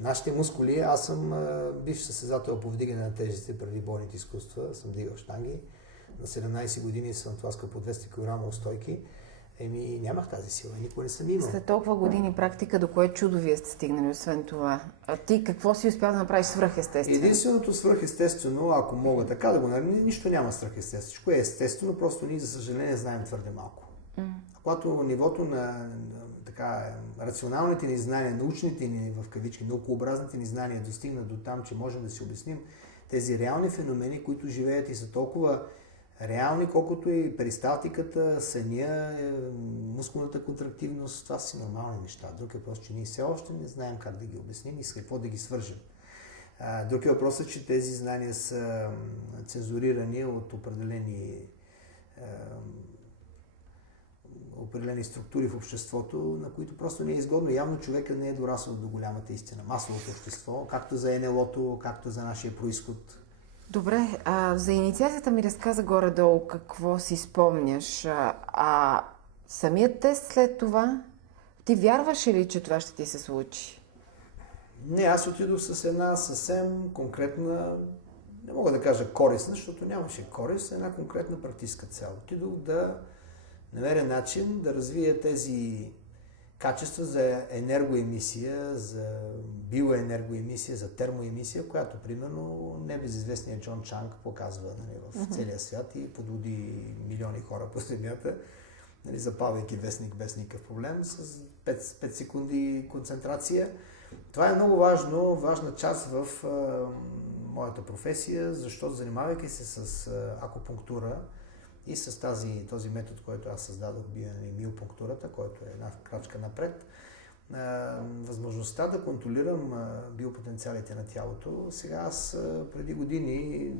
Нашите мускули, аз съм бивш състезател по вдигане на тежести преди бойните изкуства, съм дигал щанги. На 17 години съм тласкал по 200 кг стойки. Нямах тази сила, никога не съм имал. След толкова години практика, до кое чудо вие сте стигнали, освен това? А ти какво си успял да направиш свръхестествено? Единственото свръхестествено, ако мога така да го нарека, нищо няма свръхестествено. Всичко е естествено, просто ние, за съжаление, знаем твърде малко. Когато нивото на така, рационалните ни знания, научните ни, в кавички, наукообразните ни знания достигнат до там, че можем да си обясним тези реални феномени, които живеят и са толкова реални, колкото и перисталтиката, съня, мускулната контрактивност, това са нормални неща. Друг е въпрос, че ние все още не знаем как да ги обясним и с какво да ги свържем. Друг е въпросът, че тези знания са цензурирани от определени структури в обществото, на които просто не е изгодно. Явно човека не е дорасъл до голямата истина. Масовото общество, както за НЛО-то, както за нашия происход. Добре, за инициацията ми разказа горе-долу какво си спомняш. Самият тест след това, ти вярваше ли, че това ще ти се случи? Не, аз отидох с една съвсем конкретна, не мога да кажа корисна, защото нямаше корист, една конкретна практическа цел. Отидох да намеря начин да развия тези качества за енергоемисия, за биоенергоемисия, за термоемисия, която примерно небезизвестният Джон Чанг показва в целия свят и подбуди милиони хора по земята, запалвайки вестник без никакъв проблем, с 5 секунди концентрация. Това е много важна част в моята професия, защото занимавайки се с акупунктура и с този метод, който аз създадох, миопунктурата, който е една крачка напред, възможността да контролирам биопотенциалите на тялото. Сега аз преди години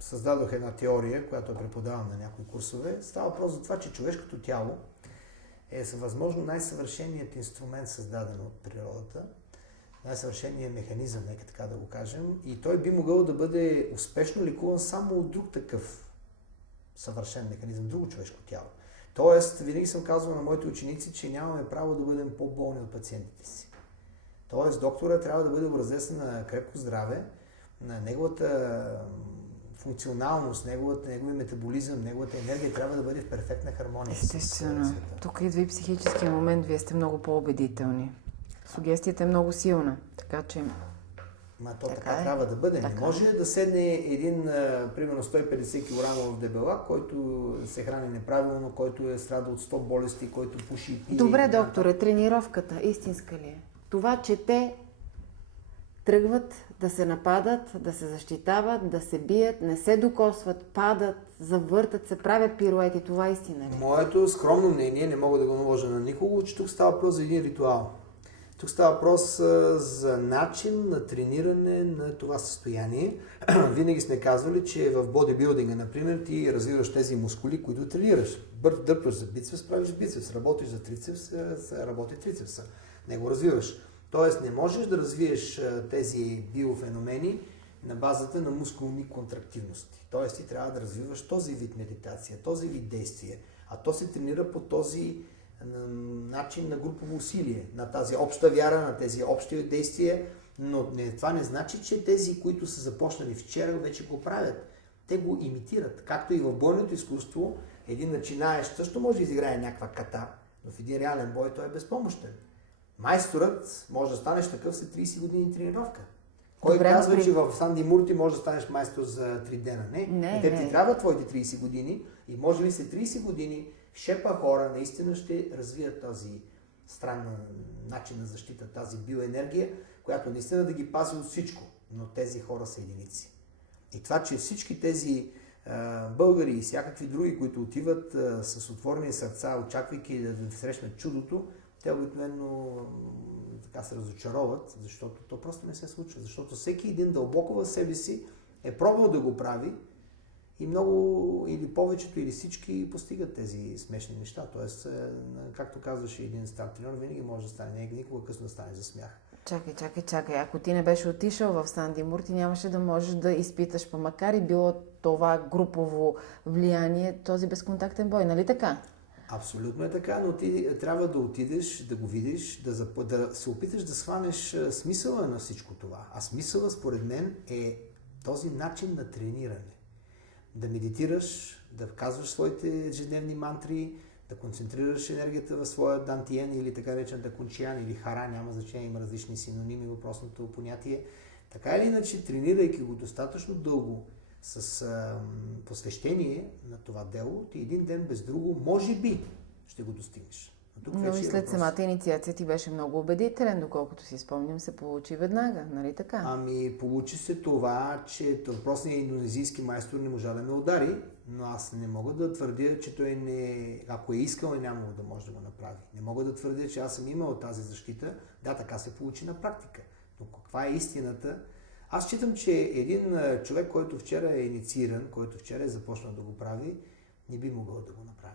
създадох една теория, която преподавам на някои курсове. Става въпрос за това, че човешкото тяло е възможно най-съвършеният инструмент, създаден от природата, най-съвършеният механизъм, нека така да го кажем, и той би могъл да бъде успешно лекуван само от друг такъв съвършен механизъм, друго човешко тяло. Тоест, винаги съм казвал на моите ученици, че нямаме право да бъдем по-болни от пациентите си. Тоест, доктора трябва да бъде образец на крепко здраве, на неговата функционалност, неговия метаболизъм, неговата енергия трябва да бъде в перфектна хармония. Естествено. Тук идва и психическия момент, вие сте много по-убедителни. Сугестията е много силна, така че... Така трябва да бъде. Не може да седне един, примерно 150 кг дебела, който се храни неправилно, който е страдал от 100 болести, който пуши и пие. Добре, докторе, тренировката истинска ли е? Това, че те тръгват да се нападат, да се защитават, да се бият, не се докосват, падат, завъртат се, правят пируети, това истина ли? Моето скромно мнение, не мога да го наложа на никого, че тук става въпрос за един ритуал. Тук става въпрос за начин на трениране на това състояние. Винаги сме казвали, че в бодибилдинга, например, ти развиваш тези мускули, които тренираш. Дърпаш за бицепс, правиш бицепс, работиш за трицепс, работи трицепса. Не го развиваш. Тоест не можеш да развиеш тези биофеномени на базата на мускулни контрактивности. Тоест ти трябва да развиваш този вид медитация, този вид действие, а то се тренира по този начин на групово усилие, на тази обща вяра, на тези общи действия, но това не значи, че тези, които са започнали вчера, вече го правят. Те го имитират. Както и в бойното изкуство, един начинаещ също може да изиграе някаква ката, но в един реален бой той е безпомощен. Майсторът може да станеш такъв след 30 години тренировка. Кой Добре, казва, че в Санди Мурти може да станеш майстор за 3 дена? Не. Те ти трябва твоите 30 години и може би след 30 години шепа хора наистина ще развият този странен начин на защита, тази биоенергия, която наистина да ги пази от всичко. Но тези хора са единици. И това, че всички тези българи и всякакви други, които отиват с отворени сърца, очаквайки да срещнат чудото, те обикновено така се разочароват, защото то просто не се случва. Защото всеки един дълбоко в себе си е пробвал да го прави и много или повечето или всички постигат тези смешни неща. Тоест, както казваше един стар треньор, винаги може да стане, никога късно да стане за смях. Чакай. Ако ти не беше отишъл в Санди Мурти, нямаше да можеш да изпиташ, па макар и било това групово влияние, този безконтактен бой, нали така? Абсолютно е така, но ти трябва да отидеш, да го видиш, да се опиташ да схванеш смисъла на всичко това. А смисъла, според мен, е този начин на трениране. Да медитираш, да казваш своите ежедневни мантри, да концентрираш енергията в своя дантиен или така речената кунчиян или хара, няма значение, има различни синоними въпросното понятие. Така или иначе, тренирайки го достатъчно дълго, с посвещение на това дело, ти един ден без друго, може би, ще го достигнеш. Но и след самата инициация ти беше много убедителен, доколкото си спомням, се получи веднага, нали така? Ами, получи се това, че въпросният индонезийски майстор не можа да ме удари, но аз не мога да твърдя, че той не... Ако е искал, няма да може да го направи. Не мога да твърдя, че аз съм имал тази защита. Да, така се получи на практика. Но каква е истината? Аз считам, че един човек, който вчера е иницииран, който вчера е започнал да го прави, не би могъл да го направи.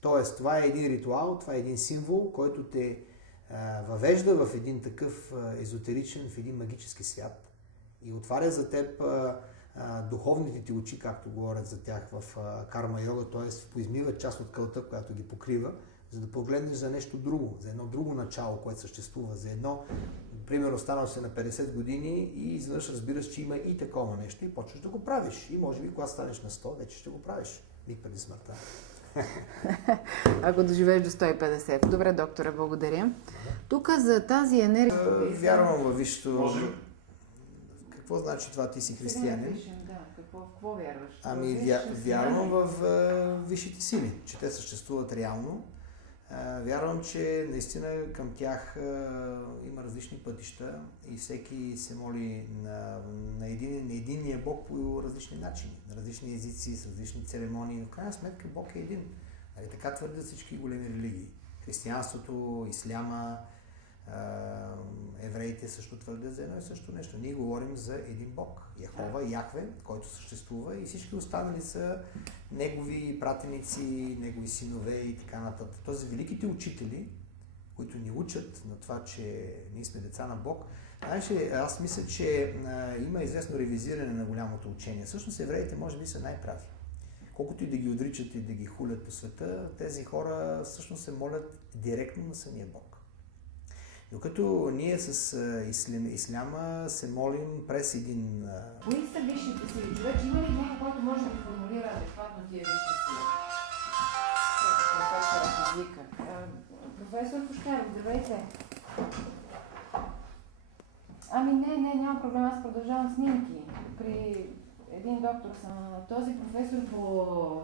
Тоест, това е един ритуал, това е един символ, който те въвежда в един такъв езотеричен, в един магически свят и отваря за теб духовните ти очи, както говорят за тях в карма йога, т.е. поизмива част от кълта, която ги покрива, за да погледнеш за нещо друго, за едно друго начало, което съществува, за едно, примерно, станал се на 50 години и изведнъж разбираш, че има и такова нещо и почваш да го правиш. И може би, когато станеш на 100, вече ще го правиш. Миг преди смъртта. Ако доживееш до 150. Добре, докторе, благодаря. Тук за тази енергия... Вярвам във висшето... Какво значи това, ти си християнин? Да, какво вярваш? Ами, вярвам в висшите сили, че те съществуват реално. Вярвам, че наистина към тях има различни пътища и всеки се моли на единния Бог по различни начини, на различни езици, с различни церемонии. В крайна сметка Бог е един. Така твърдят всички големи религии. Християнството, исляма, евреите също твърдят за едно и също нещо. Ние говорим за един Бог, Яхова, Яхве, който съществува и всички останали са негови пратеници, негови синове и така нататък. Този великите учители, които ни учат на това, че ние сме деца на Бог, аз мисля, че има известно ревизиране на голямото учение. Всъщност евреите може би са най-прави. Колкото и да ги отричат и да ги хулят по света, тези хора всъщност се молят директно на самия Бог. Докато ние с исляма се молим през един... Кои са висшите сили? Човек, има ли някой, който може да формулира адекватно тия висши сили? Професор физика. Професор Пушкаров, здравейте. Ами не, няма проблем, аз продължавам снимки. При един доктор съм. Този професор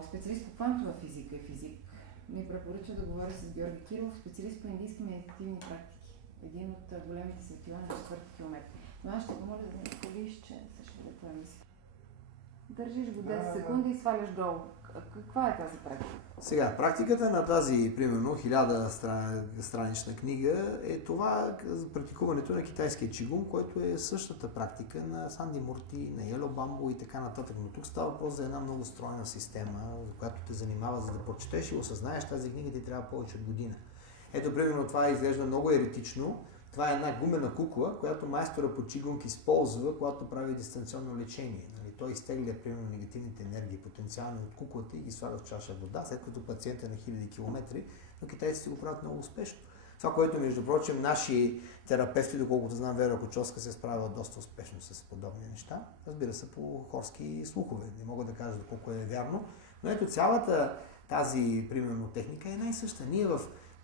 специалист по квантова физика и физик ми препоръча да говоря с Георги Киров, специалист по индийски медитативни практики. Един от големите светила на 4-ти километр. Но аз ще помоля да ме повиш, че също да това мисля. Държиш го 10 секунди и сваляш долу. Каква е тази практика? Сега, практиката на тази, примерно, 1000-странична книга е това за практикуването на китайския чигун, който е същата практика на Санди Мурти, на Ело Бамбо и така нататък. Но тук става въпрос за една много стройна система, която те занимава, за да прочетеш и осъзнаеш тази книга, ти трябва повече от година. Ето, примерно, това изглежда много еретично. Това е една гумена кукла, която майстора по чигунг използва, когато прави дистанционно лечение. Той изтегля, примерно, негативните енергии, потенциални от куклата и ги слага в чаша вода, след като пациентът е на хиляди километри, но китайците го правят много успешно. Това, което, между прочим, наши терапевти, доколкото знам, Вера Кочовска се справя доста успешно с подобни неща. Разбира се, по хорски слухове. Не мога да кажа доколко е вярно, но ето цялата тази, примерно, техника е най-съща. Ние в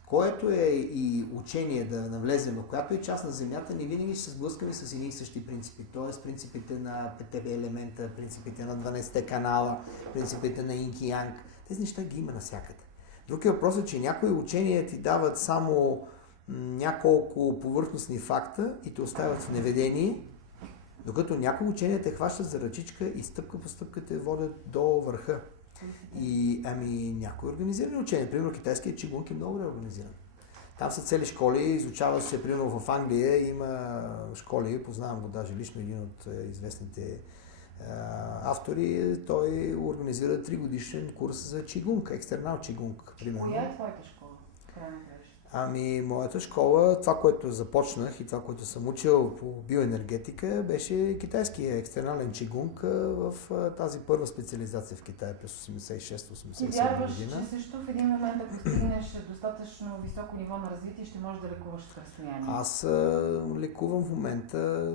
което е и учение да навлезем, в която е част на Земята, не винаги ще се сблъскаме с едни и същи принципи. Т.е. принципите на 5 елемента, принципите на 12 канала, принципите на Инк и Янг. Тези неща ги има навсякъде. Друг е въпросът, че някои учения ти дават само няколко повърхностни факта и те оставят в неведение, докато някои учения те хващат за ръчичка и стъпка по стъпка те водят до върха. И някои организирани учения, примерно китайският чигунг е много реорганизиран. Там са цели школи, изучава се, примерно в Англия има школи, познавам го даже лично един от известните автори, той организира 3-годишен курс за чигунг, екстернал чигунг, примерно. Коя е твоята школа? Моята школа, това, което започнах и това, което съм учил по биоенергетика, беше китайския екстернален чигунг в тази първа специализация в Китай през 86-87 Ти вярваш, че също в един момент, ако стигнеш достатъчно високо ниво на развитие, ще можеш да лекуваш от разстояние? Аз лекувам в момента,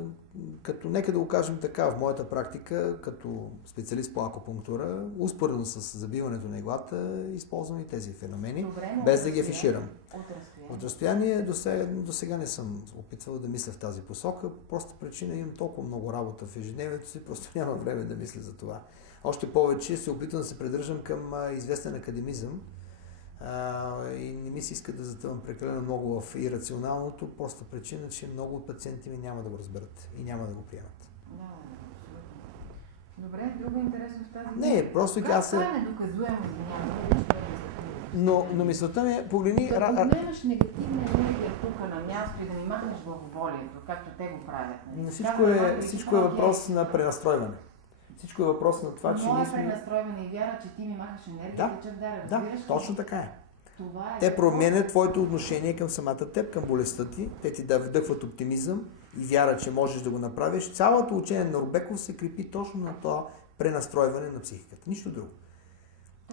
като нека да го кажем така, в моята практика, като специалист по акупунктура, успоредно с забиването на иглата, използвам и тези феномени, без да ги афиширам. От разстояние до сега не съм опитвал да мисля в тази посока, просто причина имам толкова много работа в ежедневието си, просто няма време да мисля за това. Още повече се опитвам да се придържам към известен академизъм и не ми се иска да затъвам прекалено много в ирационалното, просто причина, че много от пациенти ми няма да го разберат и няма да го приемат. Да, добре, друго интересно в тази... Не, просто аз Това е недоказуемо, но мисълта ми е, погледни... Да поднемаш негативна енергия тук на място и да ни махнеш главоболието, както те го правят. Всичко е въпрос на пренастройване. Всичко е въпрос на това, че ние сме... пренастройване и вяра, че ти ми махаш енергията, че разбираш. Да, точно така е. Това е. Те променят твоето отношение към самата теб, към болестта ти. Те ти да вдъхват оптимизъм и вяра, че можеш да го направиш. Цялото учение на Норбеков се крепи точно на това пренастройване на психиката. Нищо друго.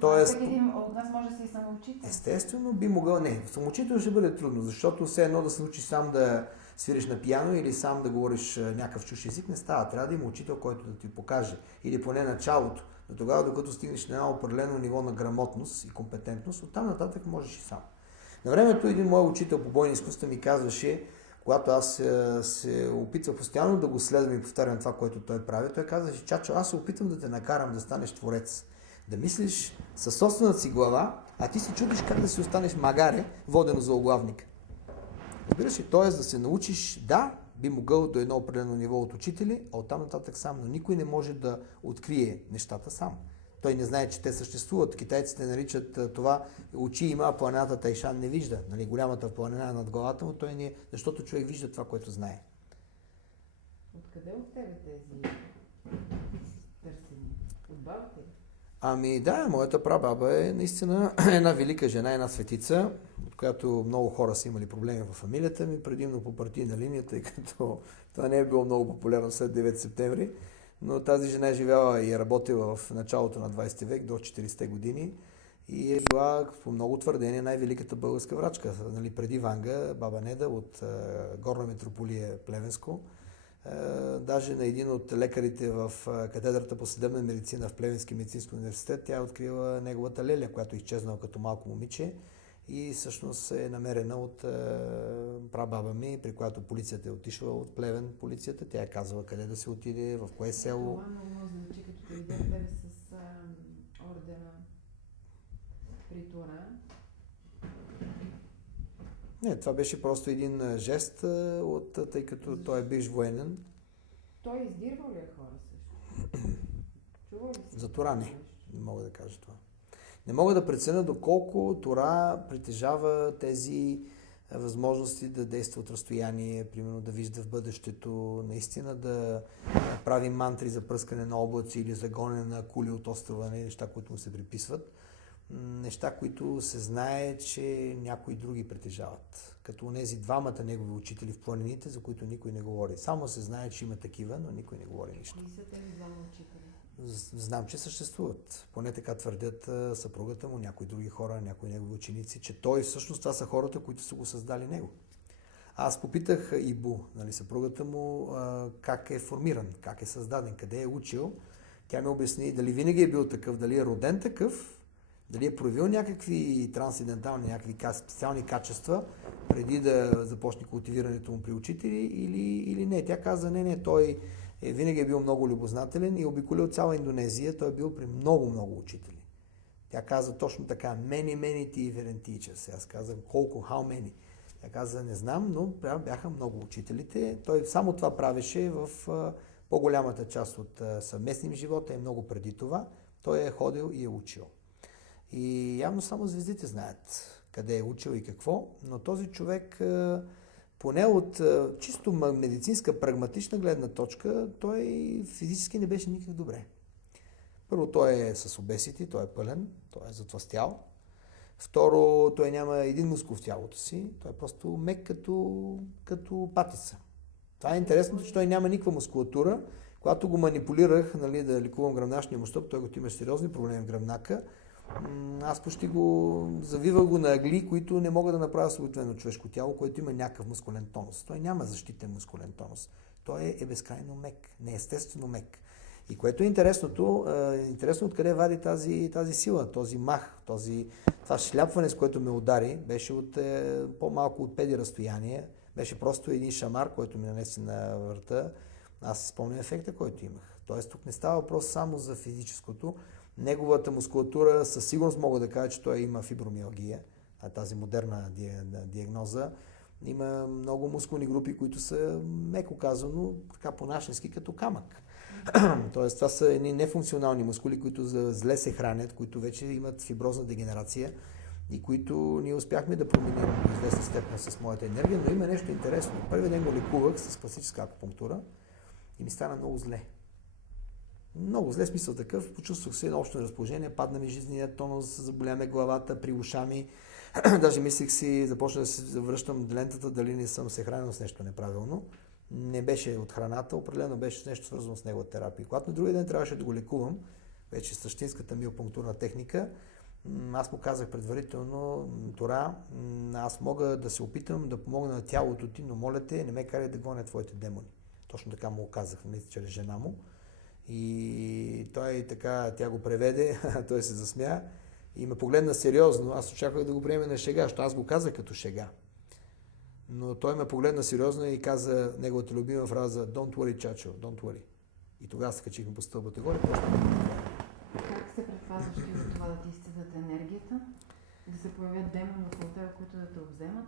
Тоест, един от нас може да се и самоучител. Естествено би могъл. Не, самоучител ще бъде трудно, защото все едно да се научиш сам да свириш на пиано или сам да говориш някакъв чужд език не става. Трябва да има учител, който да ти покаже. Или поне началото. Но тогава, докато стигнеш на едно определено ниво на грамотност и компетентност, оттам нататък можеш и сам. На времето един мой учител по бойни изкуства ми казваше, когато аз се опитвах постоянно да го следвам и повтарям това, което той прави, той казваше: Чачо, аз се опитвам да те накарам да станеш творец. Да мислиш със собствената си глава, а ти се чудиш как да си останеш магаре, водено за оглавник. Разбираш ли, т.е. да се научиш, да, би могъл до едно определено ниво от учители, а оттам нататък сам, но никой не може да открие нещата сам. Той не знае, че те съществуват. Китайците наричат това очи има, а планината Тайшан не вижда. Нали, голямата планина е над главата му, той не е, защото човек вижда това, което знае. Откъде от тебе тези търсени? От бабата ли? Ами да, моята прабаба е наистина една велика жена, една светица, от която много хора са имали проблеми в фамилията ми, предимно по партийна линия, тъй като това не е било много популярно след 9 септември, но тази жена е живяла и е работила в началото на 20 век до 40-те години и е била по много твърдение най-великата българска врачка. Нали, преди Ванга, баба Неда от Горна Митрополия Плевенско. Даже на един от лекарите в катедрата по съдебна медицина в Плевенски медицински университет, тя е открила неговата леля, която е изчезнала като малко момиче и всъщност е намерена от прабаба ми, при която полицията е отишла от Плевен полицията. Тя е казала къде да се отиде, в кое село. Това много значи, като те видях тебе с ордена при Тура. Не, това беше просто един жест, тъй като той е бивш военен. Той издирвал ли е хора също? Чува ли си? За Тора не мога да кажа това. Не мога да преценя доколко Тора притежава тези възможности да действа от разстояние, примерно да вижда в бъдещето, наистина да прави мантри за пръскане на облаци или за гонене на кули от острова, неща, които му се приписват. Неща, които се знае, че някои други притежават. Като онези двамата негови учители в планините, за които никой не говори. Само се знае, че има такива, но никой не говори нищо. Кои са тези двама учители? Знам, че съществуват. Поне така твърдят съпругата му, някои други хора, някои негови ученици, че той всъщност това са хората, които са го създали него. Аз попитах Ибу, съпругата му, как е формиран, как е създаден, къде е учил. Тя ми обясни дали винаги е бил такъв, дали е роден такъв, дали е проявил някакви трансцендентални, някакви специални качества, преди да започне култивирането му при учители или не. Тя каза, не, той винаги е бил много любознателен и обиколил цяла Индонезия. Той е бил при много учители. Тя каза точно така, many different teachers. Аз казвам, колко, how many? Тя каза, не знам, но бяха много учителите. Той само това правеше в по-голямата част от съвместния ми живот, е много преди това. Той е ходил и е учил. И явно само звездите знаят къде е учил и какво, но този човек, поне от чисто медицинска, прагматична гледна точка, той физически не беше никак добре. Първо, той е с обесити, той е пълен, той е затлъстял. Второ, той няма един мускул в тялото си, той е просто мек като патица. Това е интересното, че той няма никаква мускулатура. Когато го манипулирах, да лекувам гръбначния му стълб, той като има сериозни проблеми в гръбнака, аз почти завивах го на агли, които не могат да направят с обикновено човешко тяло, което има някакъв мускулен тонус. Той няма защитен мускулен тонус. Той е безкрайно мек, неестествено мек. И което е интересното откъде вади тази сила, този мах, това шляпване, с което ме удари, беше от по-малко от 5 разстояние, беше просто един шамар, който ми нанесе на врата. Аз си спомням ефекта, който имах. Тоест тук не става въпрос само за физическото. Неговата мускулатура със сигурност мога да кажа, че той има фибромиалгия, тази модерна диагноза. Има много мускулни групи, които са, меко казано, така по-нашенски, като камък. Тоест това са едни нефункционални мускули, които зле се хранят, които вече имат фиброзна дегенерация и които ние успяхме да променим до известна степен с моята енергия, но има нещо интересно. Първият ден го лекувах с класическа акупунктура и ми стана много зле. Много зле, смисъл такъв, почувствах се едно общо разположение, падна ми жизненият тонус, заболя ме главата, при ушами. Даже мислих си, започна да се завръщам лентата, дали не съм се хранил с нещо неправилно. Не беше от храната, определено беше с нещо свързано с негова терапия. Когато на другия ден трябваше да го лекувам, вече същинската миопунктурна техника, аз му казах предварително, Тора, аз мога да се опитам да помогна на тялото ти, но моля те, не ме карай да гоня твоите демони. Точно така му казах, чрез жена му. И той така, тя го преведе, той се засмя и ме погледна сериозно. Аз очаквах да го приеме на шега, защото аз го казах като шега. Но той ме погледна сериозно и каза неговата любима фраза Don't worry, Чачо, don't worry. И тогава се качихме по стълбата горе. Как се предпазваш ти за това да ти изцедат енергията? Да се появят демони около тебе, които да те обземат?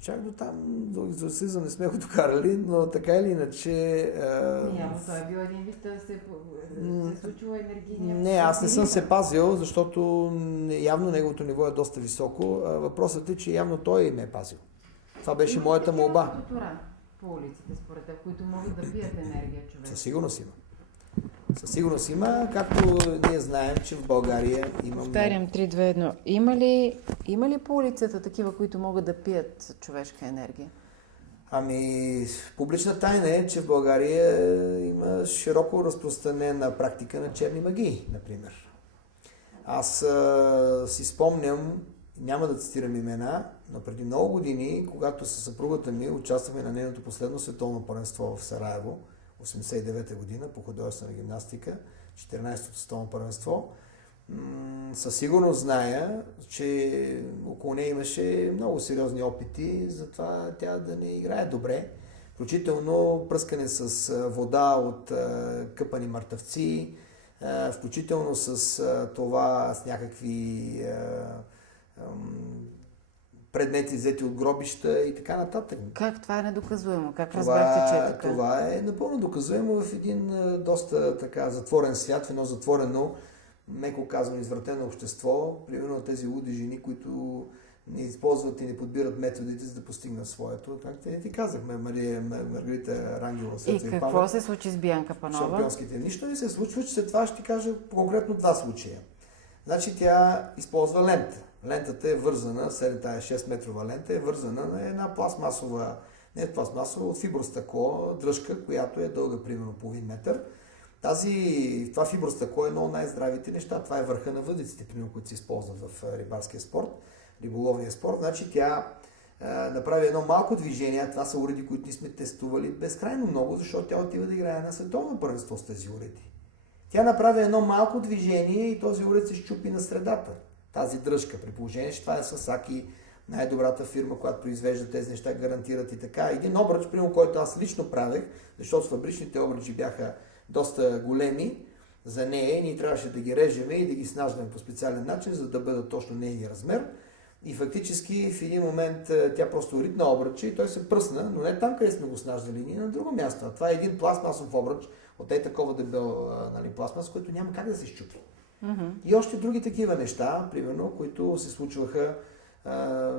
Чак до там, до екзорцизъм не сме го докарали, но така или иначе... Явно той е бил един вид, да се случва енергийния... Не, аз не съм се пазил, защото явно неговото ниво е доста високо. Въпросът е, че явно той ме е пазил. Това беше моята молба. По улиците, според теб, които могат да пият енергия човек. Със сигурност има. Със сигурност има, както ние знаем, че в България има... Повтарям, 3, 2, 1. Има ли по улицата такива, които могат да пият човешка енергия? Публична тайна е, че в България има широко разпространена практика на черни магии, например. Аз си спомням, няма да цитирам имена, но преди много години, когато със съпругата ми участвахме на нейното последно световно първенство в Сараево, 1989 година, по художествена гимнастика, 14-то световно първенство, със сигурност зная, че около нея имаше много сериозни опити за това тя да не играе добре. Включително пръскане с вода от къпани мъртъвци, включително с това, с някакви предмети взети от гробища и така нататък. Как това е недоказуемо? Как разбрахте, че е така? Това е напълно доказуемо в един доста така затворен свят, в едно затворено, меко казано, извратено общество. Примерно тези луди жени, които не използват и не подбират методите, за да постигнат своето. Както не ти казахме, Маргарита Рангелова. И какво се случи с Бянка Панова? Шампионските. Нищо не се случва, че след това ще ти кажа конкретно два случая. Значи тя използва лента. Лентата е вързана, тая 6-метрова лента е вързана на една пластмасова, не пластмасова, от фибростъкло дръжка, която е дълга примерно половин метър. Това фибростъкло е едно от най-здравите неща. Това е върха на въдиците, примерно, които се използват в рибарския спорт, риболовния спорт. Значи тя направи едно малко движение. Това са уреди, които ние сме тестували безкрайно много, защото тя отива да играе на световно първенство с тези уреди. Тя направи едно малко движение и този уред се щупи на средата. Тази дръжка, при положение, че това е Сасаки, най-добрата фирма, която произвежда тези неща, гарантират и така. Един обръч, примерно, който аз лично правех, защото фабричните обръчи бяха доста големи за нея и ние трябваше да ги режеме и да ги снаждаме по специален начин, за да бъдат точно нейния размер. И фактически в един момент тя просто ритна обръча и той се пръсна, но не там, къде сме го снаждали, ние на друго място. Това е един пластмасов обръч от такова дебел пластмас, който няма как да се щупи. И още други такива неща, примерно, които се случваха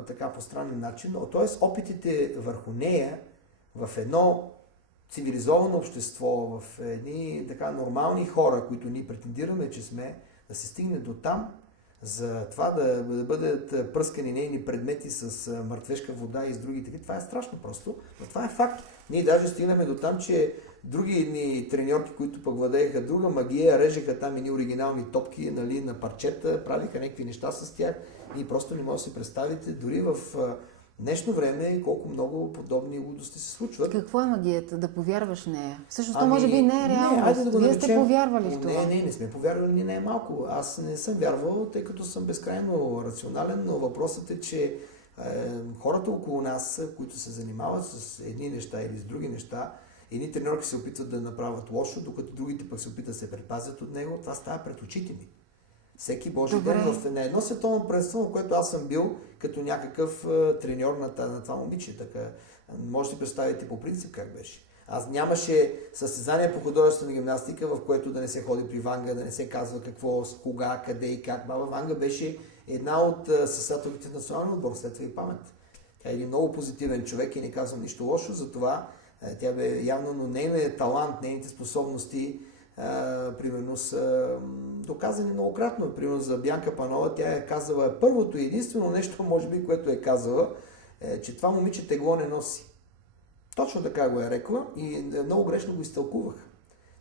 така по странен начин. Тоест, опитите върху нея в едно цивилизовано общество, в едни така нормални хора, които ние претендираме, че сме, да се стигне до там, за това да бъдат пръскани нейни предмети с мъртвешка вода и с други такива. Това е страшно просто, но това е факт. Ние даже стигнахме до там, че други едни треньорки, които пък владееха друга магия, режеха там едни оригинални топки, нали, на парчета, правиха някакви неща с тях и просто не може да си представите дори в днешно време колко много подобни лудости се случват. Какво е магията? Да повярваш в нея? Всъщност, може би не е реално. Вие сте повярвали в това. Не сме повярвали ни най-малко. Аз не съм вярвал, тъй като съм безкрайно рационален, но въпросът е, че хората около нас, които се занимават с едни неща или с други неща, едни треньорки се опитват да направят лошо, докато другите пък се опитат да се предпазят от него. Това става пред очите ми. Всеки Божи ден в едно световно първенство, в което аз съм бил като някакъв треньор на това момиче. Така, може да си представите по принцип как беше. Аз нямаше състезание по художествена гимнастика, в което да не се ходи при Ванга, да не се казва какво, кога, къде и как. Баба Ванга беше една от състезателките в националния отбор, светла и памет. Тя е един много позитивен човек и не казвам нищо лошо, затова тя бе явно, но нейният талант, нейните способности примерно са доказани многократно. Примерно за Бянка Панова, тя е казала първото и единствено нещо, може би, което е казала, че това момиче тегло не носи. Точно така го е рекла и много грешно го изтълкувах.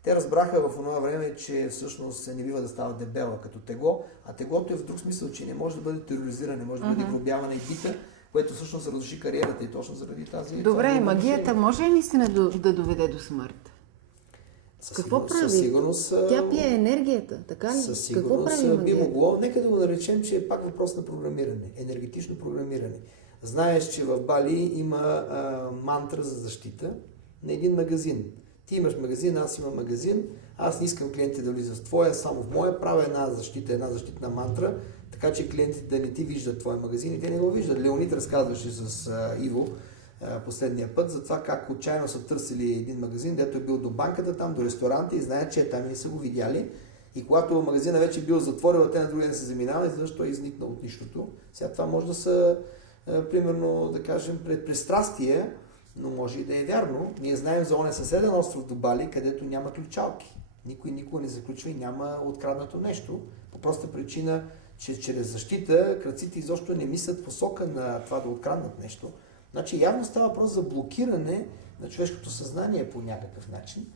Те разбраха в това време, че всъщност не бива да става дебела като тегло, а теглото е в друг смисъл, че не може да бъде тероризиране, не може да бъде гробяване и бита, което всъщност разруши кариерата и точно заради тази... Добре, магията може ли наистина да доведе до смърт? Какво прави? Със сигурност... Тя пие енергията, така ли? Със Какво прави сигурност би магията? могло. Нека да го наречем, че е пак въпрос на програмиране, енергетично програмиране. Знаеш, че в Бали има мантра за защита на един магазин. Ти имаш магазин, аз имам магазин, аз не искам клиентите да влизат в твоя, само в моя, правя една защитна мантра, така че клиентите да не ти виждат твоя магазин и те не го виждат. Леонид разказваше с Иво последния път за това как отчаяно са търсили един магазин, дето е бил до банката, там до ресторанта и знаят, че там и не са го видяли. И когато магазина вече бил затворил, те на другия не се заминавали, защото е изникнал от нищото. Сега това може да са, примерно, да кажем, пристрастие, но може и да е вярно. Ние знаем за оня съседен остров до Бали, където няма ключалки. Никой никога не заключва и няма откраднато нещо. По проста причина, че чрез защита крадците изобщо не мислят посока на това да откраднат нещо. Значи явно става въпрос за блокиране на човешкото съзнание по някакъв начин.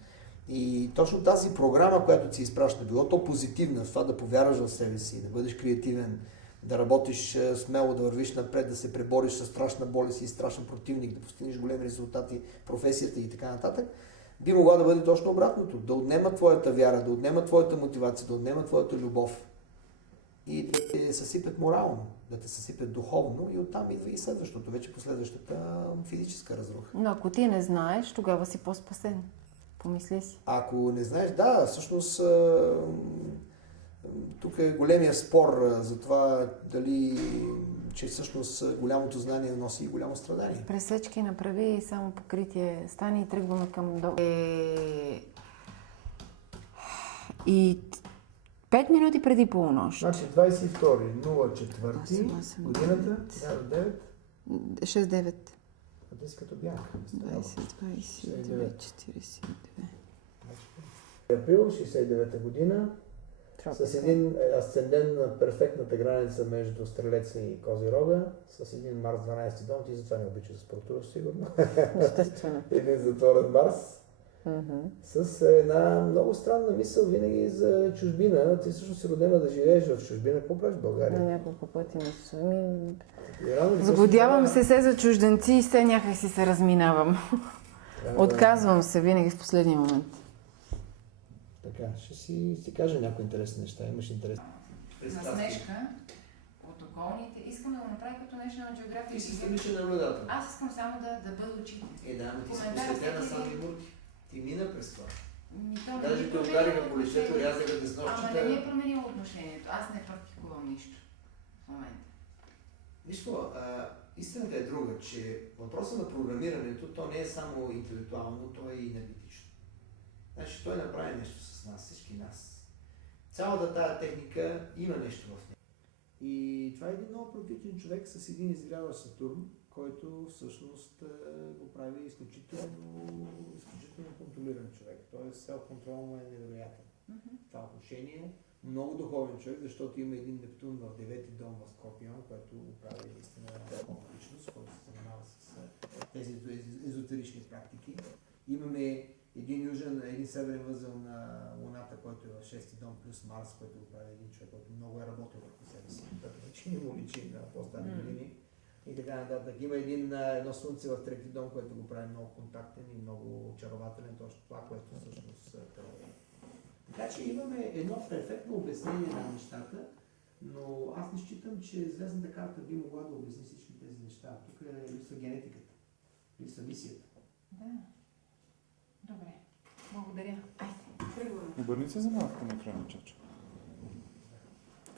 И точно тази програма, която ти изпраща, било то позитивна, това да повярваш в себе си, да бъдеш креативен, да работиш смело, да вървиш напред, да се пребориш с страшна болест и страшен противник, да постигнеш големи резултати в професията и така нататък, би могла да бъде точно обратното. Да отнема твоята вяра, да отнема твоята мотивация, да отнема твоята любов и да те съсипят морално, да те съсипят духовно и оттам идва и следващото, вече последващата физическа разруха. Но ако ти не знаеш, тогава си по-спасен. Помисли си. Ако не знаеш, да, всъщност тук е големия спор за това дали че всъщност голямото знание носи и голямо страдание. Пресечки направи и само покритие. Стани и тръгваме към долу. И 5 минути преди полунощ. Значи 22.04 годината, 1009, 6-9. а те си като бях. 20-22, 42. Април 69 година, с един асцендент на перфектната граница между Стрелеца и Козирога, с един Марс 12 дом, ти затова не обичаш спортуваш сигурно. Естествено. Един затворен Марс. С една много странна мисъл винаги за чужбина. Ти всъщност си родена да живееш в чужбина. Какво правиш в България? На няколко пъти не съм. И рано или късно Заблудявам трябва- се за чужденци и все някак си се разминавам. Отказвам се винаги в последния момент. Така, ще си кажа някои интересни неща. Имаш интерес. Насмешка от околните. Искам да го направя като National Geographic. Ти си страничен наблюдател. Аз искам само да бъда учител. Да, но ти си Коментар посветена всеки Санди ден. Мурки. Ти мина през това. То не Даже ми те променя удариха по лицето, отношението. рязаха Ама не ми деснощите. е променило отношението. Аз не практикувам нищо в момента. Нищо, истината е друга, че въпросът на програмирането, то не е само интелектуално, то е и енергетично. Значи той направи нещо с нас, всички нас. Цялата тая техника има нещо в нея. И това е един много практичен човек с един изгряващ Сатурн, който всъщност го прави изключително контролиран човек. Тоест селф-контрол му е невероятен. В това отношение много духовен човек, защото има един Нептун в 9-ти дом в Скорпион, който го прави наистина духовна личност, който се занимава с тези езотерични практики. Имаме един северен възел на Луната, който е в 6-ти дом, плюс Марс, който го прави един човек, който много е работил върху себе си. Който му личи на по-стари години. И така нататък. Има едно слънце в 3-ти дом, което го прави много контактен и много очарователен, точно това, което всъщност търпи. Така че имаме едно перфектно обяснение на нещата, но аз не считам, че звездната карта би могла да обясни всички тези неща. Тук липсва генетиката, липсва мисията. Да. Добре. Благодаря. Айде, тръгваме. Обърни се за малко към екрана, чачо.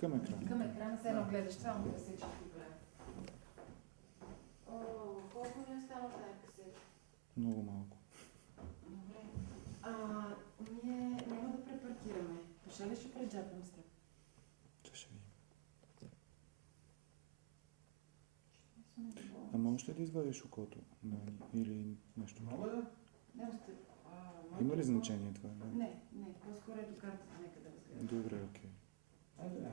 Към екрана. Към екрана се едно гледаш, това му пресече ти прави. Колко ми остава тази касета? Много малко. Добре. Ние няма да препаркираме. Ще ли ще преджапам с теб? Ще видим. А можеш ли да извадиш окото? Или нещо? Мога да? Не, сте. Има ли значение това? Да? Не, по-скоро ето картата, нека да разгледам. Добре, окей. Айде, да.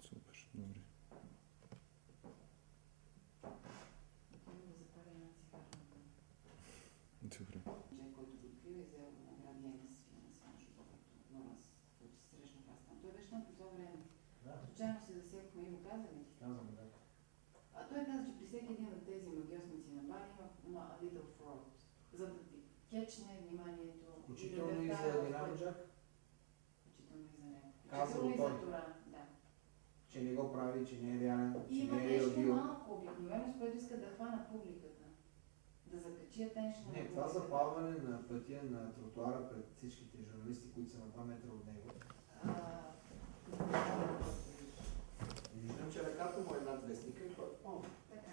Супер, добре. Добре. Който го открил и взел награди Енис финансово, защото много срещнах аз там. Той беше там по това време. Случайно се засекохме и го каза ли? Казвам, да. Той каза, че при всеки един от тези магиосници на Бали има a little fraud, за да ти кечне вниманието. Включително и за Динамо Джак, Включително и за него. Каза Включително и го за той. това, да. че не го прави, че не е реален, И че има не е нещо реал. малко обикновено, с което иска да хвана публиката. Да закачи attention Не, на това публиката. запалване на пътя на тротуара пред всичките журналисти, които са на 2 метра от него. Виждам, че ръката му е над вестника и той помня. Така.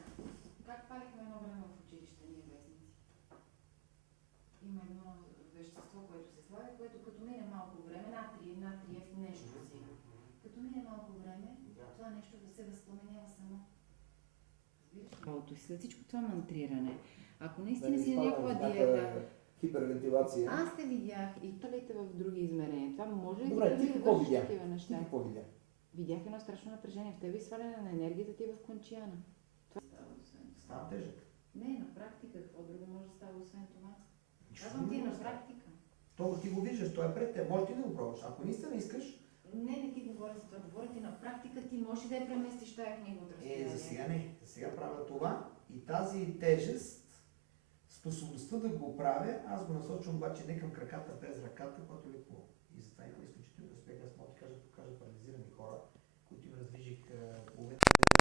Как палихме едно време в училище, ние вестници? Има едно вещество, което се слага, което като мине малко време, натриев нещо си. Като мине малко време, това нещо да се възпламенява само. Разбираш? След всичко това мантриране, ако наистина си на някаква диета, Хипервентилация. аз те видях и палите в други измерения. Това може ли Добре, да ти ми какво вършиш видя? такива Ти неща? какво видя? Видях едно страшно напрежение в тебе и сваляне на енергията ти в кончиана. Това става освен това. Става тежък. Не, на практика, какво друго може да става освен това? Казвам ти на практика. То ти го виждаш, той е пред теб, може ти да го пробваш. Ако наистина искаш, Не ти говоря за това, говоря ти на практика, ти можеш да я преместиш тая книга от разстояние. за сега не. За сега правя това и тази тежест, способността да го правя, аз го насочвам обаче не към краката, без ръката, което лекува. И затова има изключително успех. Аз мога да покажа парализирани хора, които им раздвижих